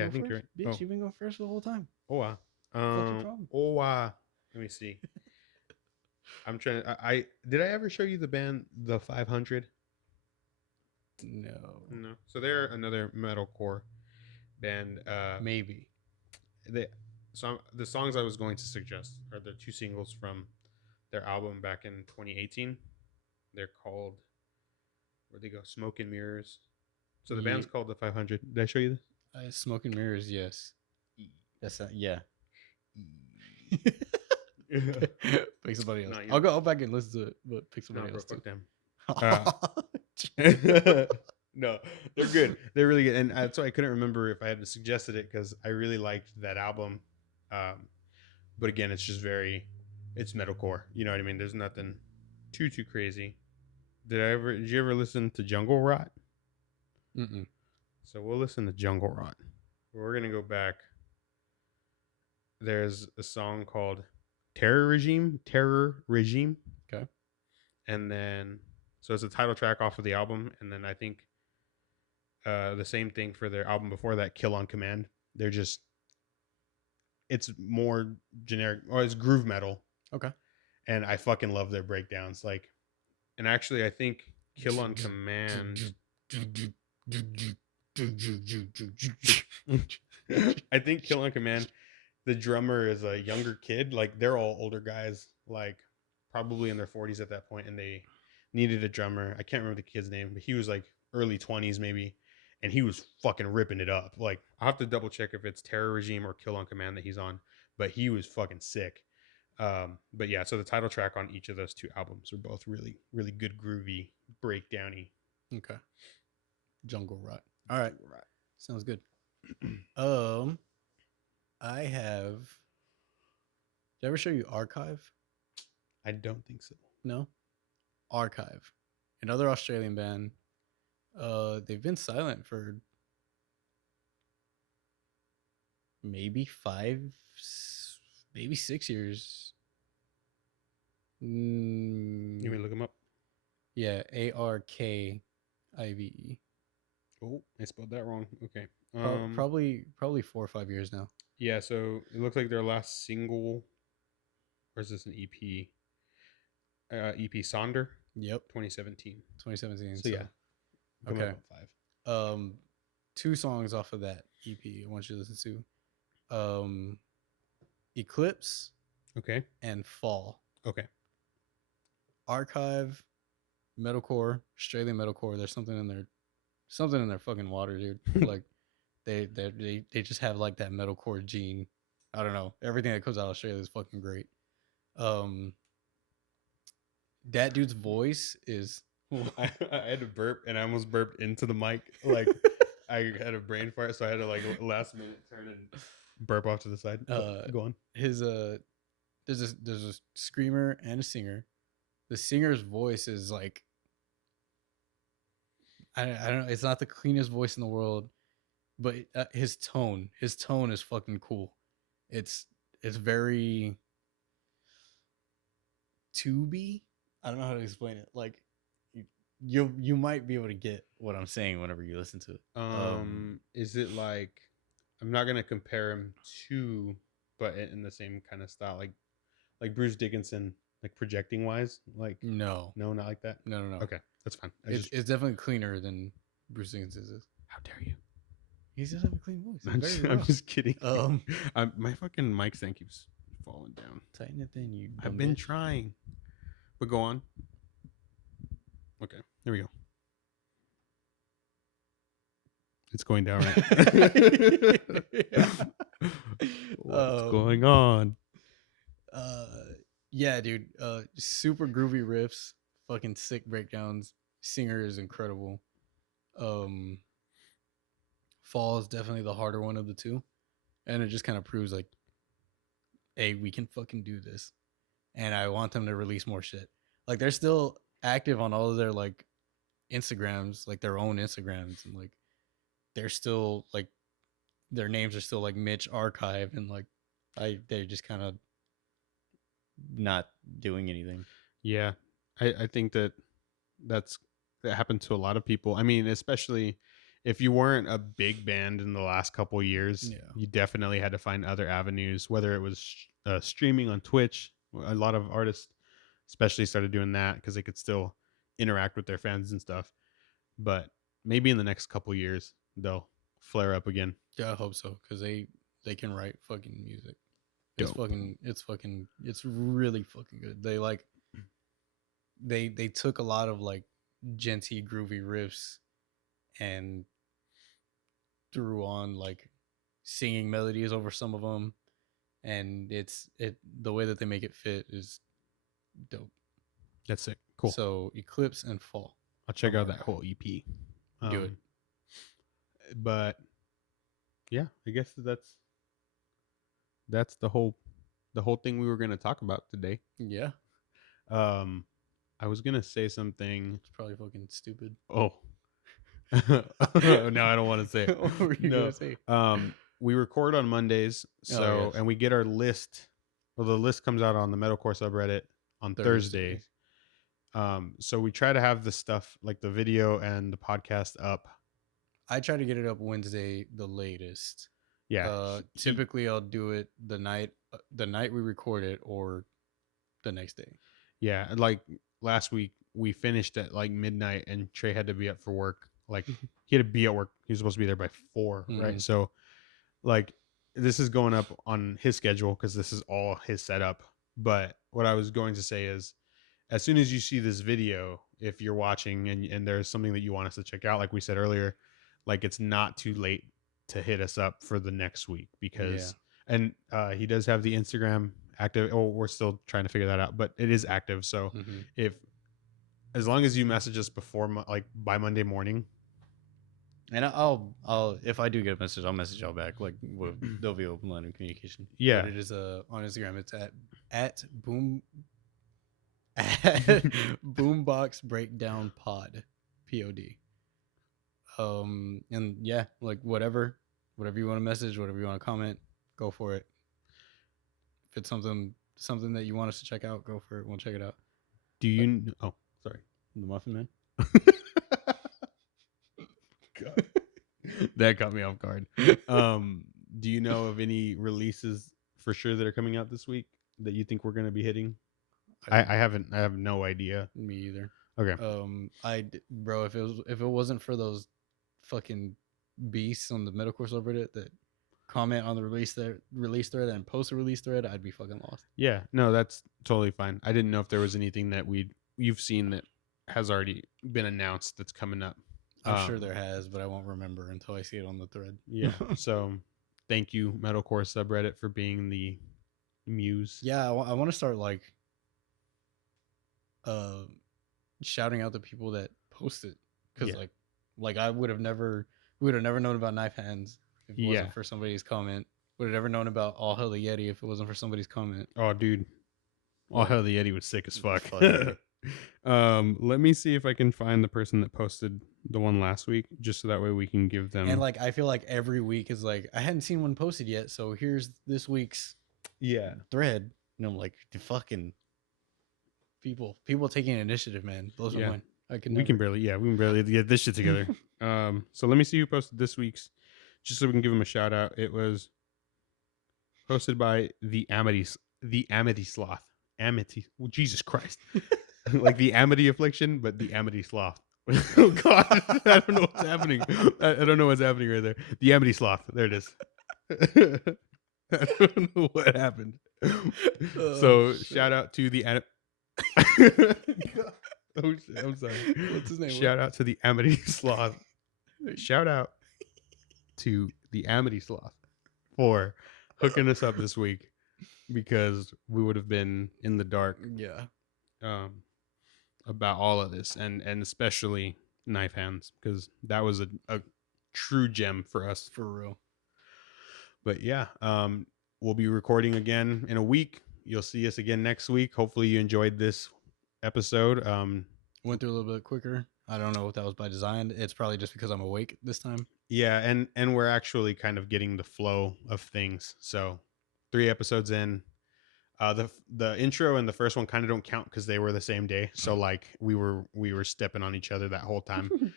I think you're right. Bitch, you've been going first the whole time. Let me see. I'm trying to. I did I ever show you the band The 500? No. So they're another metalcore band. Maybe. The songs I was going to suggest are the 2 singles from their album back in 2018. They're called, where'd they go? Smoke and Mirrors. So the band's called The 500. Did I show you this? Smoke and Mirrors, yes. That's not, yeah. Pick somebody else. I'll go back and listen to it, but pick somebody else too. No, they're good. They're really good. And that's why I couldn't remember if I had suggested it because I really liked that album. But again, it's just it's metalcore. You know what I mean? There's nothing too crazy. Did you ever listen to Jungle Rot? Mm-mm. So we'll listen to Jungle Rot. We're going to go back. There's a song called Terror Regime. Okay. And then, so it's a title track off of the album. And then I think the same thing for their album before that, Kill on Command. They're just, it's more generic, or it's groove metal. Okay. And I fucking love their breakdowns. Like, and actually I think Kill on Command. I think Kill on Command, the drummer is a younger kid. Like they're all older guys, like probably in their 40s at that point, and they needed a drummer. I can't remember the kid's name, but he was like early 20s maybe, and he was fucking ripping it up. Like I'll have to double check if it's Terror Regime or Kill on Command that he's on, but he was fucking sick. But yeah, so the title track on each of those 2 albums are both really, really good groovy breakdowny. Okay. Jungle rot. All right. Right. Sounds good. I have. Did I ever show you Archive? I don't think so. No. Archive, another Australian band. They've been silent for maybe 6 years. You mean look them up? Yeah, ARKIVE. Oh, I spelled that wrong. Okay. Probably 4 or 5 years now. Yeah, so it looks like their last single, or is this an EP? EP Sonder. Yep. 2017. 2017. So yeah. Okay. 5. 2 songs off of that EP I want you to listen to. Eclipse. Okay. And Fall. Okay. Archive, metalcore, Australian metalcore. There's something in their fucking water, dude. Like they just have like that metalcore gene. I don't know. Everything that comes out of Australia is fucking great. That dude's voice is. I had to burp and I almost burped into the mic. Like I had a brain fart, so I had to like last minute turn and burp off to the side. Go on. His there's a screamer and a singer. The singer's voice is like, I don't know. It's not the cleanest voice in the world, but his tone is fucking cool. It's very tubey. I don't know how to explain it. Like you might be able to get what I'm saying whenever you listen to it. Is it like, I'm not gonna compare him to, but in the same kind of style, like Bruce Dickinson, like projecting wise, like no, not like that. No. Okay, that's fine. It's definitely cleaner than Bruce Dickinson's is. How dare you? He does have a clean voice. I'm just kidding. My fucking mic stand keeps falling down. Tighten it then, you. I've been trying, but go on. Okay, here we go. It's going down right. What's going on? Yeah, dude. Super groovy riffs, fucking sick breakdowns. Singer is incredible. Fall is definitely the harder one of the two, and it just kind of proves like, hey, we can fucking do this. And I want them to release more shit. Like they're still active on all of their like Instagrams, like their own Instagrams, and like they're still like their names are still like Mitch Archive, and like they're just kind of not doing anything. Yeah, I think that happened to a lot of people. I mean, especially if you weren't a big band in the last couple of years, you definitely had to find other avenues, whether it was streaming on Twitch. A lot of artists especially started doing that because they could still interact with their fans and stuff. But maybe in the next couple of years they'll flare up again. Yeah, I hope so, because they can write fucking music. Dope. It's really fucking good. They like they took a lot of like genty groovy riffs and threw on like singing melodies over some of them, and the way that they make it fit is dope. That's sick. Cool. So Eclipse and Fall. I'll check out that whole EP. Do it. But yeah, I guess that's the whole thing we were going to talk about today. Yeah. I was going to say something. It's probably fucking stupid. Oh. No, I don't want to say it. What were you going to say? We record on Mondays, so and we get our list. Well, the list comes out on the Metalcore subreddit on Thursdays. So we try to have the stuff like the video and the podcast up. I try to get it up Wednesday, the latest. Yeah. Typically, I'll do it the night we record it or the next day. Yeah, like last week we finished at like midnight, and Tre had to be up for work. Like he had to be at work. He was supposed to be there by 4, right? So, like this is going up on his schedule because this is all his setup. But what I was going to say is, as soon as you see this video, if you're watching and there's something that you want us to check out, like we said earlier, like it's not too late to hit us up for the next week because, and he does have the Instagram active. Oh, we're still trying to figure that out, but it is active. So if as long as you message us before like by Monday morning. And I'll if I do get a message, I'll message y'all back. Like there'll be open line of communication. Yeah. But it is on Instagram. It's at boom at BoomBox BreakDown Pod, POD. And yeah, like whatever you want to message, whatever you want to comment, go for it. If it's something that you want us to check out, go for it. We'll check it out. Do you? Oh, sorry. The Muffin Man. God. That caught me off guard. Do you know of any releases for sure that are coming out this week that you think we're going to be hitting? I have no idea. Me either. Okay. Bro, if it wasn't for those fucking beasts on the Metalcore subreddit that comment on the release thread and post a release thread, I'd be fucking lost. Yeah, no, that's totally fine. I didn't know if there was anything that you've seen that has already been announced that's coming up. I'm sure there has, but I won't remember until I see it on the thread. Yeah. So thank you, Metalcore subreddit, for being the muse. Yeah, I want to start like shouting out the people that post it, because like I we would have never known about Knife Hands if it wasn't for somebody's comment. Would have never known about All Hell the Yeti if it wasn't for somebody's comment. Oh, dude, All Hell the Yeti was sick as fuck. Yeah. Let me see if I can find the person that posted the one last week, just so that way we can give them. And like, I feel like every week is like, I hadn't seen one posted yet, so here's this week's thread. And I'm like, the fucking people taking initiative, man. Blows my mind. We can barely get this shit together. So let me see who posted this week's, just so we can give them a shout out. It was posted by the Amity Sloth. Amity. Well, Jesus Christ. Like the Amity Affliction, but the Amity Sloth. Oh God, I don't know what's happening. I don't know what's happening right there. The Amity Sloth. There it is. I don't know what happened. So shout out to the I'm sorry. What's his name? Shout out to the Amity Sloth. Shout out to the Amity Sloth for hooking us up this week, because we would have been in the dark. Yeah. About all of this, and especially Knife Hands, because that was a true gem for us, for real. But yeah, we'll be recording again in a week. You'll see us again next week. Hopefully you enjoyed this episode. Went through a little bit quicker. I don't know if that was by design. It's probably just because I'm awake this time. Yeah, and we're actually kind of getting the flow of things. So 3 episodes in. The intro and the first one kind of don't count because they were the same day. So like we were stepping on each other that whole time.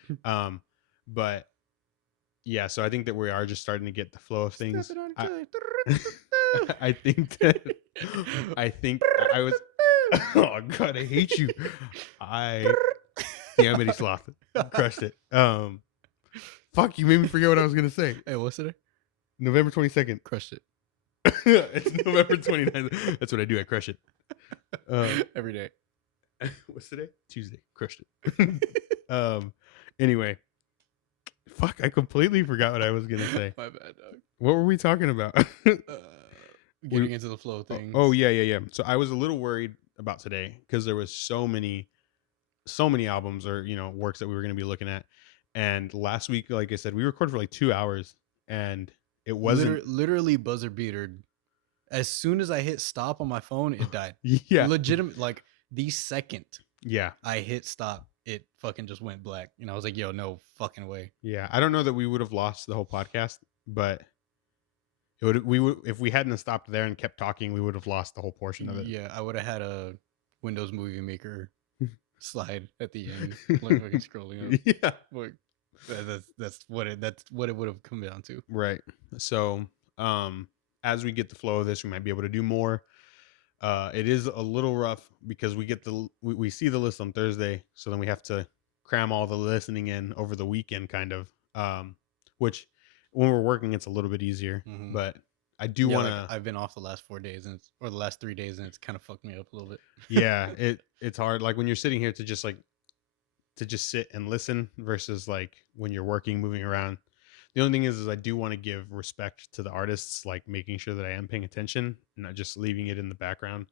But yeah, so I think that we are just starting to get the flow of things. I think I was. Oh God, I hate you. The Amity Sloth crushed it. Fuck, you made me forget what I was gonna say. Hey, what's today? November 22nd. Crushed it. It's November 29th. That's what I do. I crush it. Every day. What's today? Tuesday. Crushed it. Anyway. Fuck, I completely forgot what I was going to say. My bad, dog. What were we talking about? Getting into the flow things. Oh, yeah. So I was a little worried about today because there was so many albums or, works that we were going to be looking at. And last week, like I said, we recorded for like 2 hours, and it wasn't literally buzzer beatered. As soon as I hit stop on my phone, it died. Yeah, legitimate. Like the second I hit stop, it fucking just went black, and I was like, "Yo, no fucking way." Yeah, I don't know that we would have lost the whole podcast, but we would if we hadn't stopped there and kept talking, we would have lost the whole portion of it. Yeah, I would have had a Windows Movie Maker slide at the end, like fucking scrolling up. Yeah, like, that's what it would have come down to. Right. So, as we get the flow of this, we might be able to do more. It is a little rough because we see the list on Thursday, so then we have to cram all the listening in over the weekend, kind of. Which when we're working, it's a little bit easier. Mm-hmm. But I do want to. Like, I've been off the last 4 days or the last 3 days, and it's kind of fucked me up a little bit. Yeah, it's hard. Like when you're sitting here to just sit and listen versus like when you're working, moving around. The only thing is I do want to give respect to the artists, like making sure that I am paying attention and not just leaving it in the background.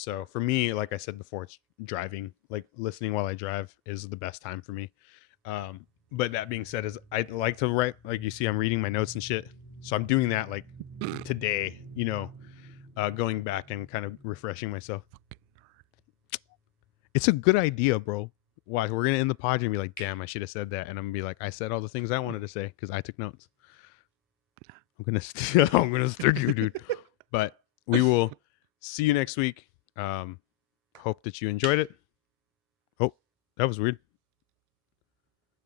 So for me, like I said before, it's driving. Like listening while I drive is the best time for me. But that being said, is I like to write. Like you see, I'm reading my notes and shit. So I'm doing that like today. Going back and kind of refreshing myself. It's a good idea, bro. Watch, we're gonna end the pod and be like, damn, I should have said that, and I'm gonna be like, I said all the things I wanted to say because I took notes. I'm gonna stick you, dude. But we will see you next week. Hope that you enjoyed it. Oh, that was weird.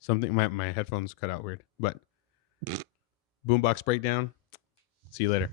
Something my headphones cut out weird. But BoomBox BreakDown. See you later.